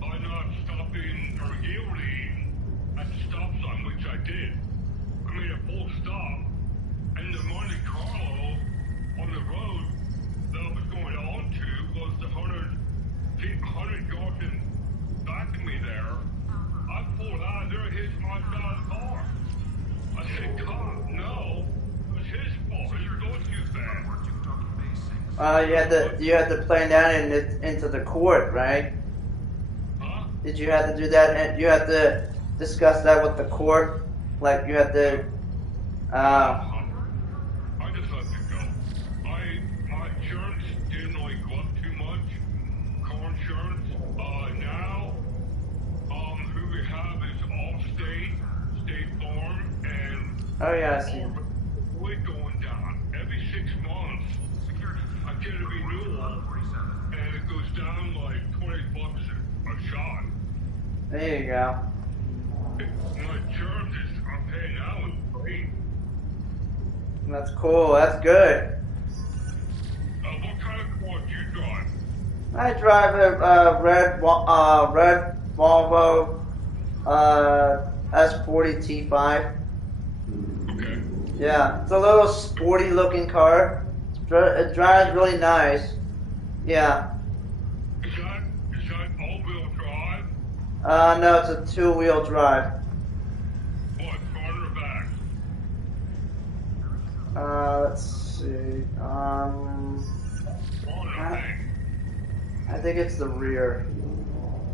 by not stopping or yielding at the stop sign, which I did. I made a full stop, and the Monte Carlo on the road that I was going on to was the 100 yards in back of me there. I pulled out there and hit my side of the car. I said, "Cop, no, it was his fault. He was going too fast." You had to plan that into the court, right? Huh? Did you have to do that? And you had to discuss that with the court, like you had to. I just let it go. My insurance didn't really go up too much. Car insurance. Now, who we have is Allstate, State Farm, and Oh yeah, I see. we're going down every 6 months. I get a renewal, and it goes down like $20 a shot. There you go. My insurance I'm paying now is great. That's cool. That's good. What kind of car do you drive? I drive a red Volvo S40 T5. Okay. Yeah, it's a little sporty looking car. It drives really nice. Yeah. Is that all-wheel drive? No, it's a two-wheel drive. What, front or back? Let's see. Front, okay. I think it's the rear.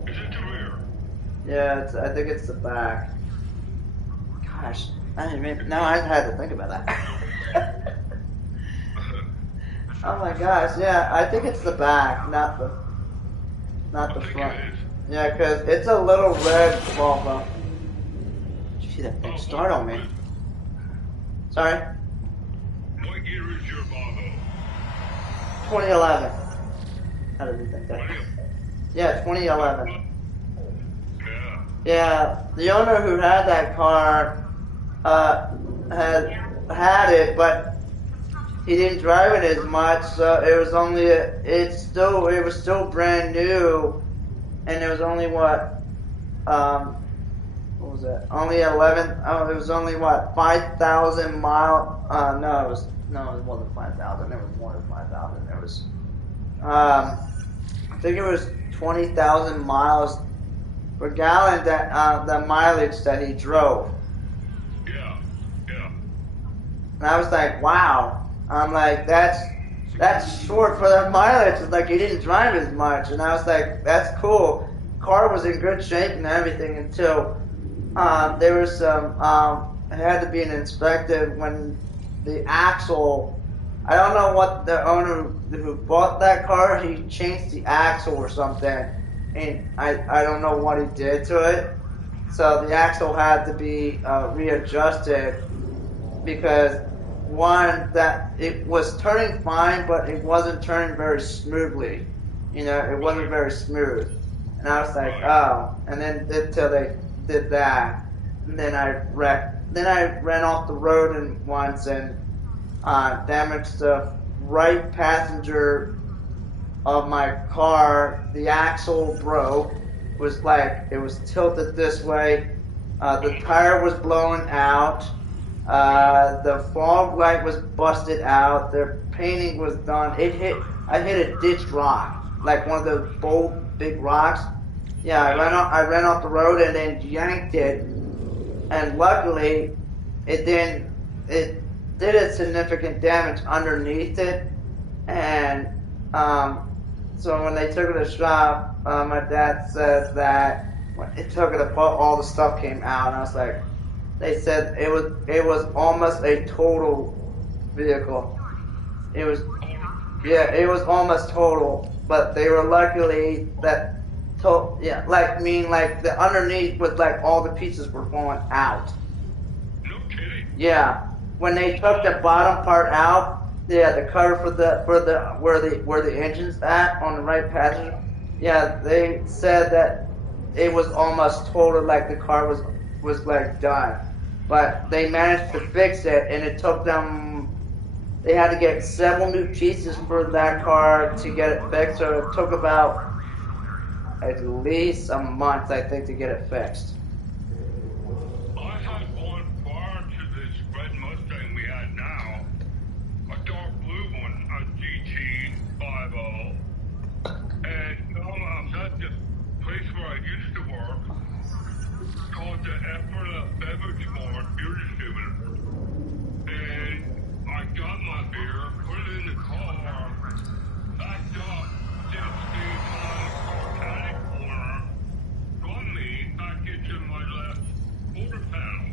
Is it the rear? Yeah, I think it's the back. Gosh, now I had to think about that. Oh my gosh, yeah, I think it's the back, not the I think front. it is. Yeah, because it's a little red Volvo. Did you see that thing start on me? Sorry? What year is your Volvo? 2011. How did you think that? Yeah, 2011. Yeah. Yeah, the owner who had that car had it, but he didn't drive it as much. So it was only it was still brand new, and it was only what was it? Only 11. Oh, it was only what 5,000 mile. No, it wasn't 5,000. It was more than 5,000. It was I think it was 20,000 miles per gallon that the mileage that he drove. Yeah. Yeah. And I was like, wow. I'm like, that's short for the mileage. It's like he didn't drive as much. And I was like, that's cool. Car was in good shape and everything until there was some. It had to be an inspected when the axle. I don't know what the owner who bought that car. He changed the axle or something, and I don't know what he did to it. So the axle had to be readjusted because one, that it was turning fine, but it wasn't turning very smoothly. You know, it wasn't very smooth. And I was like, oh. And then until they did that, and then I ran off the road once and damaged the right passenger of my car. The axle broke. It was tilted this way. The tire was blown out. The fog light was busted out. The painting was done. I hit a ditch rock, like one of those bold big rocks. Yeah, I ran off the road and then yanked it, and luckily, it did a significant damage underneath it, and so when they took it to the shop, my dad says that when it took it apart, all the stuff came out, and I was like. They said it was almost a total vehicle. It was almost total, but they were luckily that like the underneath was like all the pieces were falling out. No kidding. Yeah, when they took the bottom part out, yeah, the cover for the where the engine's at on the right passenger. Yeah, they said that it was almost total, like the car was like done. But they managed to fix it, and it took them. They had to get several new pieces for that car to get it fixed. So it took about at least a month, I think, to get it fixed. I had one prior to this red Mustang we had now, a dark blue one, a GT50, and I was at the place where I used to work, called the Ephrata Beverage Mart beer distributor, and I got my beer, put it in the car, backed up, did the paddock corner from me back into my left quarter panel.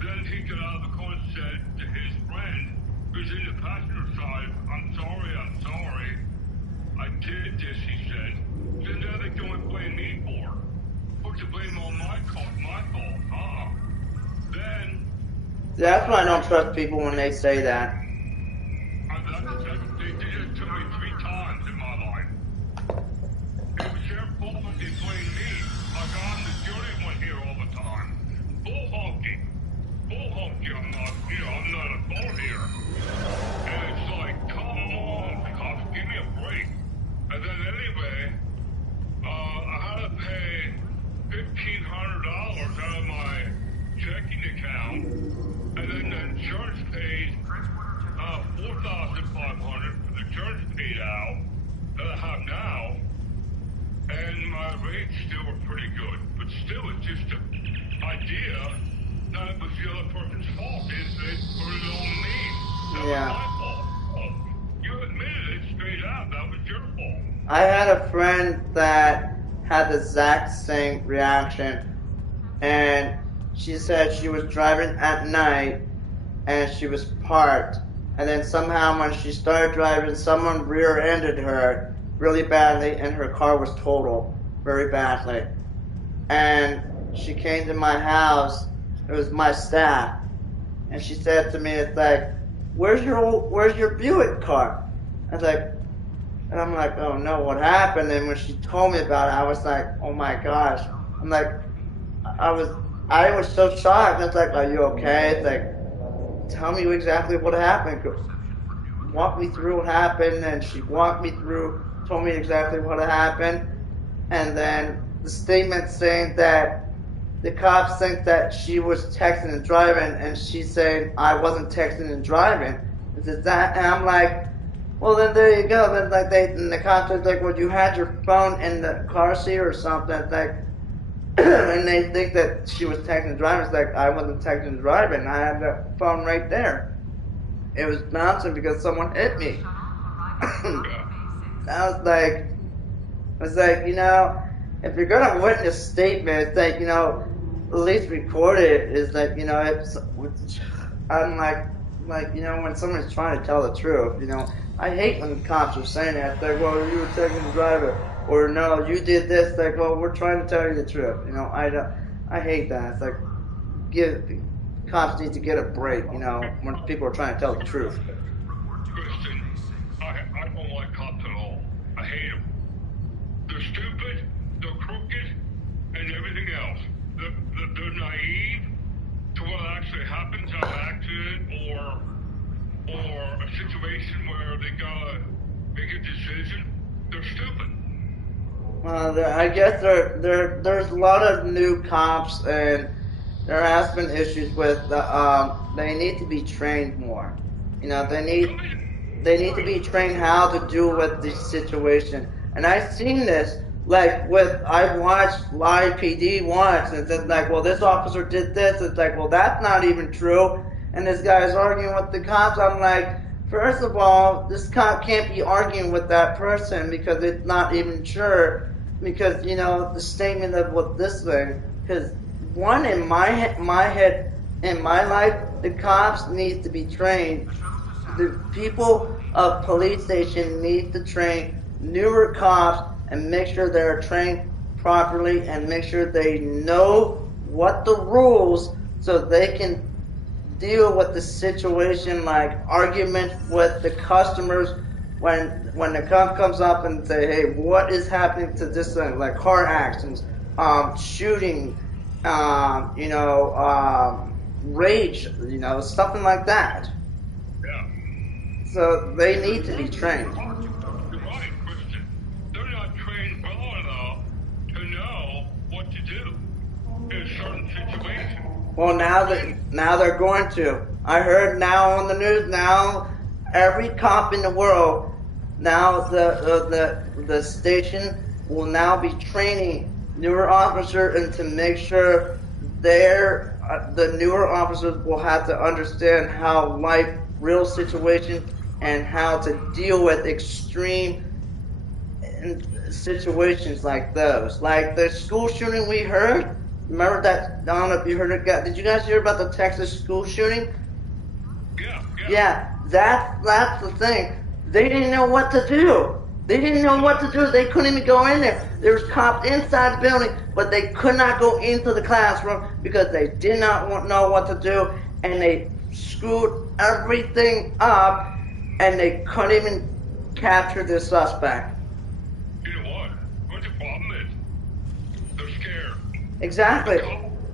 Then he got out of the car and said to his friend, who's in the passenger side, I'm sorry. I did this, he said. Then now they go and blame me for it. Put the blame on my fault, Then... That's why I don't trust people when they say that. They did it to me 3 times in my life. It was their fault that they blamed me. Like I'm the dirty one here all the time. Bull honking. I'm not a bull here. And it's like, come on, cops, give me a break. And then anyway, I had to pay $1,500 out of my checking account, and then the insurance paid $4,500 for the insurance paid out that I have now, and my rates still were pretty good. But still, it's just an idea that it was the other person's fault. They put it on me. That Yeah. was my fault. Well, you admitted it straight out. That was your fault. I had a friend that had the exact same reaction, and she said she was driving at night and she was parked, and then somehow when she started driving, someone rear-ended her really badly and her car was totaled very badly. And she came to my house, it was my staff, and she said to me, it's like, where's your Buick car? I was like, and I'm like, oh no, what happened? And when she told me about it, I was like, oh my gosh. I'm like, I was so shocked. I was like, are you okay? It's like, tell me exactly what happened. Walk me through what happened. And she walked me through, told me exactly what happened. And then the statement saying that the cops think that she was texting and driving, and she's saying I wasn't texting and driving. And I'm like, well, then there you go. Then like and the cops are like, well, you had your phone in the car seat or something. It's like, and they think that she was texting and driving. It's like I wasn't texting and driving. I had the phone right there. It was bouncing because someone hit me. I was like, you know, if you're gonna witness statement, it's like, you know, at least record it. Is like, you know, I'm like, you know, when someone's trying to tell the truth, you know, I hate when the cops are saying that. It's like, well, you were texting the driver, or no, you did this. It's like, well, we're trying to tell you the truth. You know, I hate that. It's like, cops need to get a break. You know, when people are trying to tell the truth. Kristen, I don't like cops at all. I hate them. They're stupid, they're crooked, and everything else. They're naive to what actually happens, an accident or a situation where they gotta make a decision. They're stupid. I guess there's a lot of new cops, and there has been issues with they need to be trained more. You know, they need to be trained how to deal with this situation. And I've seen this, like I've watched Live PD once, and it's like, well, this officer did this. It's like, well, that's not even true. And this guy's arguing with the cops. I'm like, first of all, this cop can't be arguing with that person because it's not even true. Because, you know, the statement of what this thing, because one, in my head, in my life, the cops need to be trained. The people of police station need to train newer cops and make sure they're trained properly and make sure they know what the rules so they can deal with the situation, like argument with the customers when the cop comes up and say, hey, what is happening to this thing, like car accidents, shooting, rage, you know, something like that. Yeah. So they need to be trained. You're right, Kristen. They're not trained well enough to know what to do in certain situations. Well, now they're going to. I heard now on the news now, every cop in the world, now the station will now be training newer officers and to make sure the newer officers will have to understand how life, real situations, and how to deal with extreme situations like those. Like the school shooting we heard. Remember that? I don't know if you heard it. Did you guys hear about the Texas school shooting? Yeah, that's the thing. They didn't know what to do. They didn't know what to do. They couldn't even go in there. There was cops inside the building, but they could not go into the classroom because they did not know what to do, and they screwed everything up, and they couldn't even capture the suspect. You know what? What the problem is? They're scared. Exactly.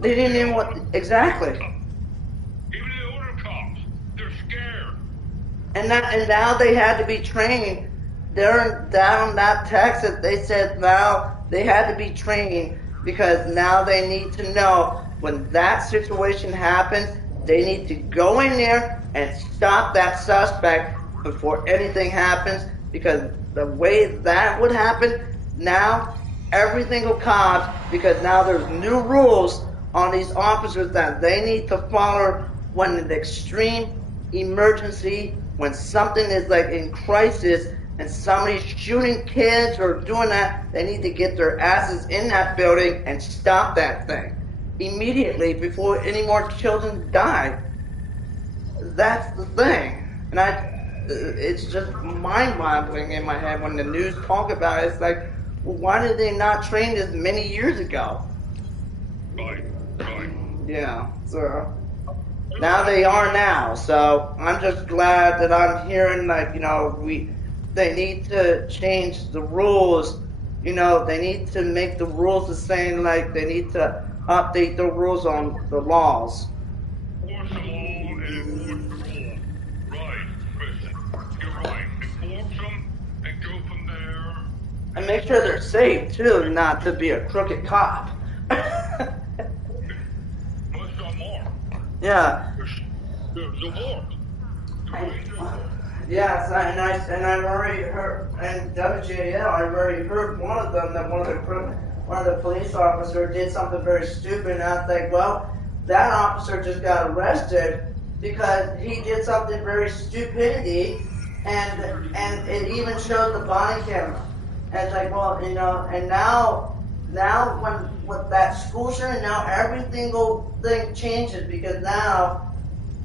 They didn't even what. Exactly. Even the older cops, they're scared. And now they had to be trained. They're down that Texas. They said now they had to be trained because now they need to know when that situation happens, they need to go in there and stop that suspect before anything happens. Because the way that would happen, now every single cop, because now there's new rules on these officers that they need to follow when an extreme emergency, when something is like in crisis and somebody's shooting kids or doing that, they need to get their asses in that building and stop that thing immediately before any more children die. That's the thing. And it's just mind-boggling in my head when the news talk about it. It's like, well, why did they not train this many years ago? Right. Yeah, so now they are now. So I'm just glad that I'm hearing, like, they need to change the rules. They need to make the rules the same. Like, they need to update the rules on the laws. Enforce the law and enforce the rule. Right, Chris. You're right. Enforce them and go from there. And make sure they're safe too, not to be a crooked cop. What's some more? Yeah. There's a war. Yes, and I've already heard, and WJL, I've already heard one of them, that one of the police officers did something very stupid, and I think, well, that officer just got arrested because he did something very stupidity, and it even shows the body camera. And it's like, well, and now when with that school shooting, now every single thing changes, because now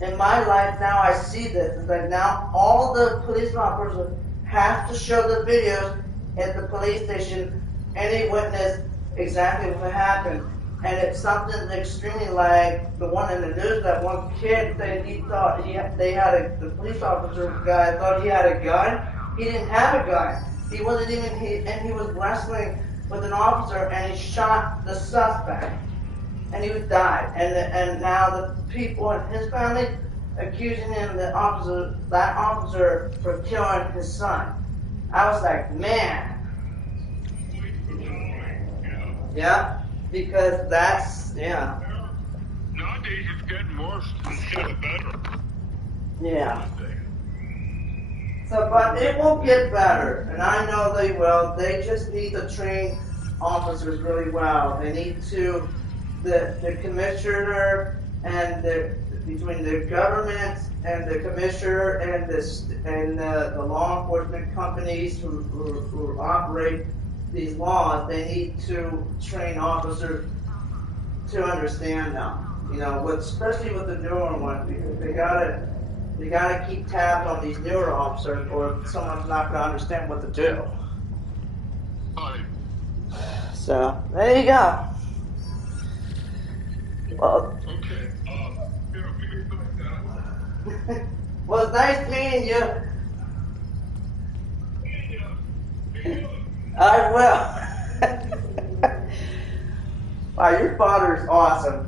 in my life now I see this. It's like now all the police officers have to show the videos at the police station, any witness exactly what happened. And it's something extremely like the one in the news, that one kid that he thought the police officer guy thought he had a gun. He didn't have a gun. He wasn't even, and he was wrestling with an officer and he shot the suspect. And he died. And now the people in his family accusing him, that officer for killing his son. I was like, man. Yeah, because yeah. Nowadays it's getting worse instead of better. Yeah. So, but it will get better, and I know they will. They just need to train officers really well. They need to, the commissioner and between the government and the commissioner and the law enforcement companies who operate these laws, they need to train officers to understand them. Especially with the newer ones, because they gotta keep tabs on these newer officers, or someone's not gonna understand what to do. Right. So there you go. Well, Okay. well, it's nice meeting you. I will. Wow, your father's awesome.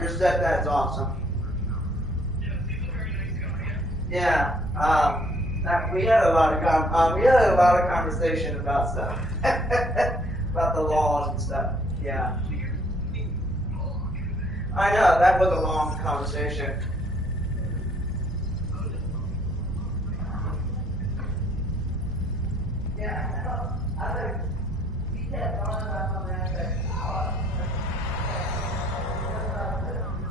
Your stepdad's awesome. Yeah. We had a lot of conversation about stuff, about the laws and stuff. Yeah. I know, that was a long conversation. Yeah, I think we kept talking about something that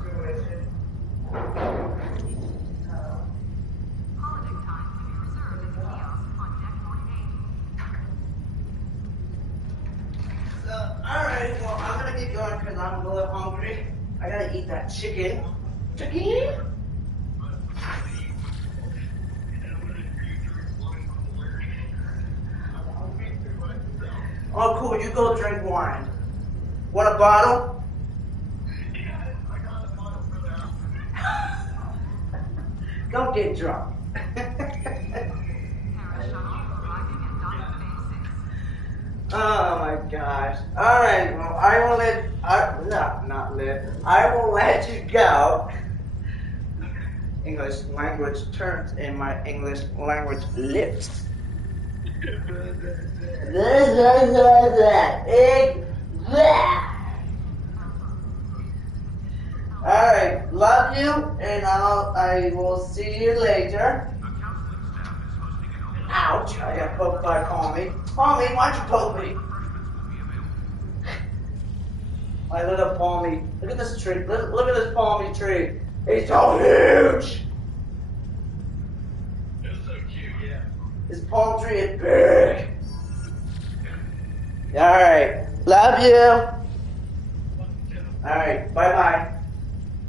situation. Holiday time can be reserved at the kiosk on deck 48. So, alright, well, I'm gonna keep going because I'm a little hungry. I gotta eat that chicken. Chicken? Oh, cool, you go drink wine. Want a bottle? Don't get drunk. Paris shuttle arriving at docking bay 6. Oh my gosh. Alright, well, I will let you go. English language turns and my English language lips. Alright, love you, and I will see you later. Ouch, I got poked by Palmy. Palmy, why'd you poke me? My little palmy. Look at this tree. Look at this palmy tree. It's so huge. It's so cute, yeah. This palm tree is big. Alright. Love you. Alright. Bye-bye.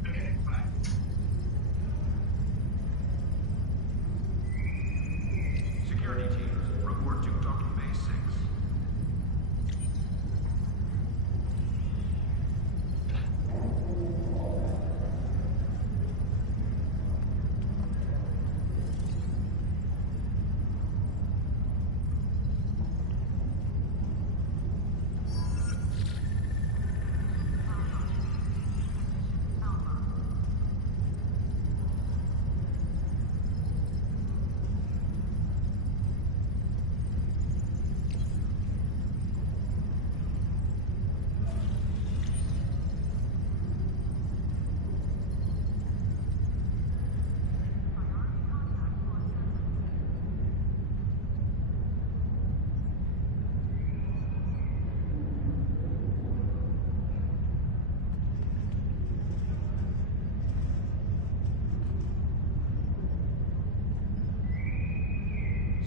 Okay, bye. Security teams, report to Docking Bay 6.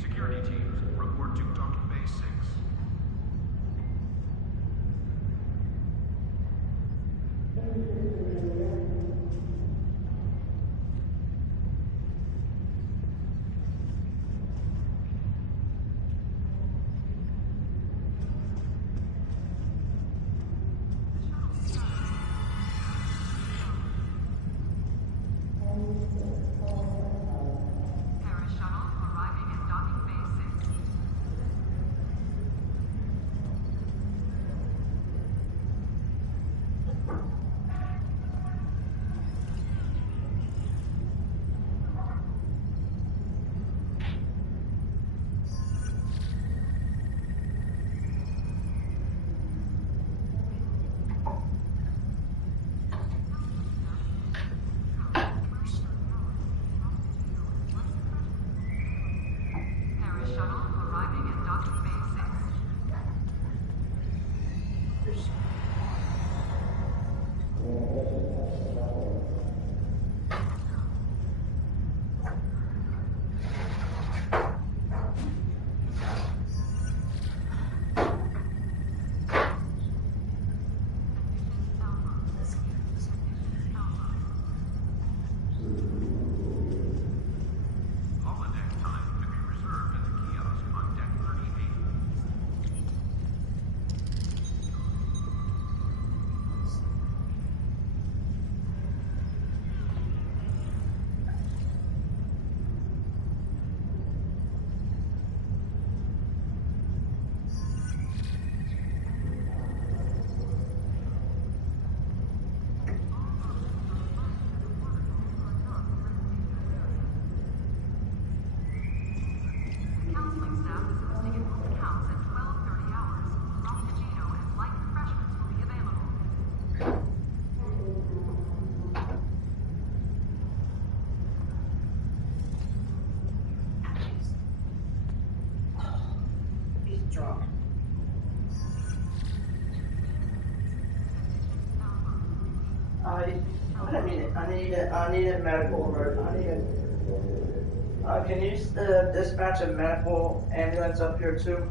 Security teams, report to Docking Bay 6. Paris shuttle arriving at docking bay 6. Paris shuttle arriving at docking bay 6. Holodeck time to be reserved at the kiosk on deck 38. Counseling staff is hosting an open house at 12:30 hours. Frappuccino and light refreshments will be available. He's drunk. I need a medical emergency. Can you dispatch a medical ambulance up here too?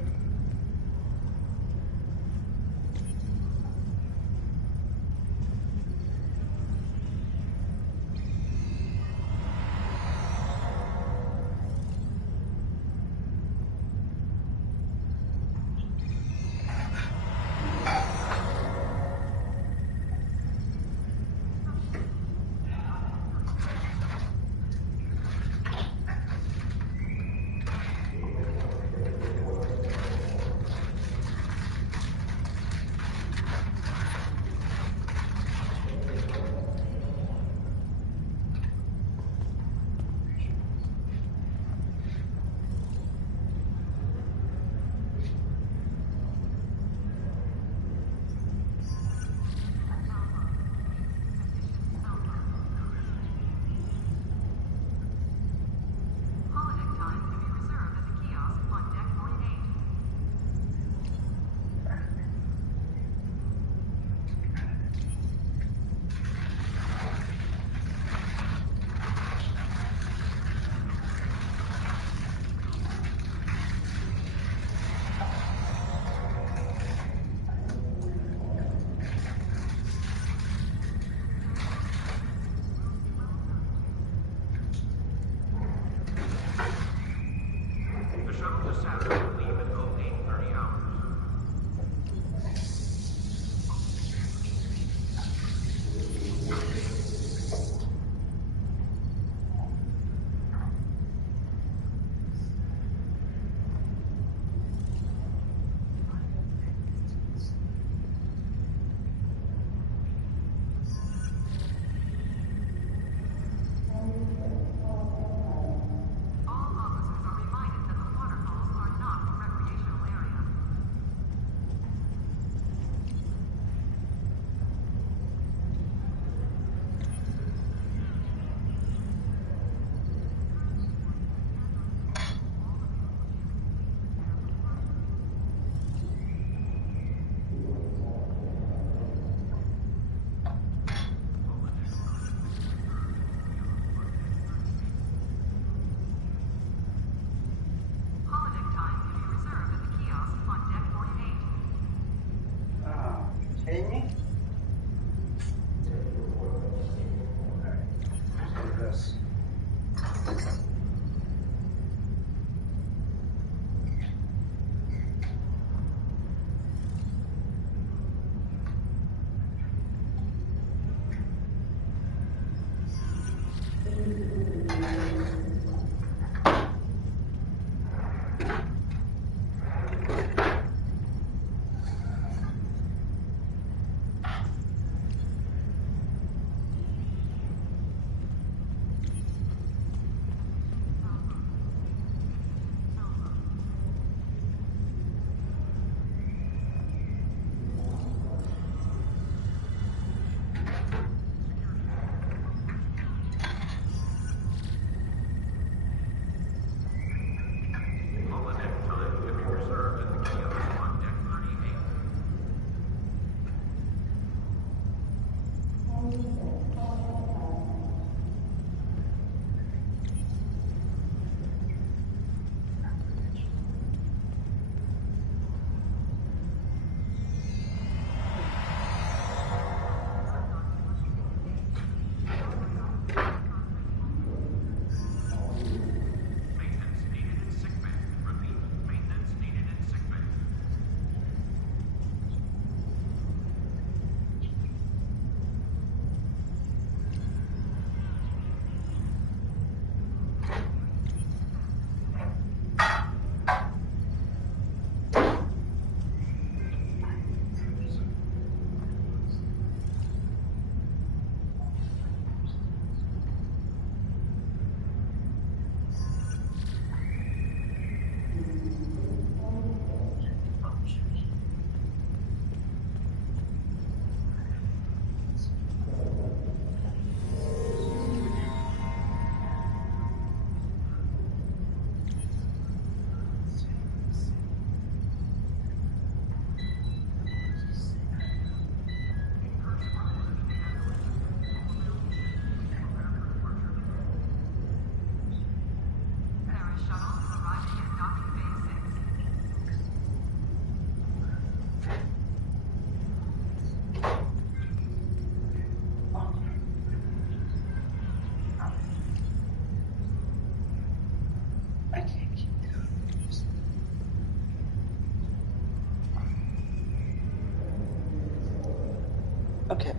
Okay.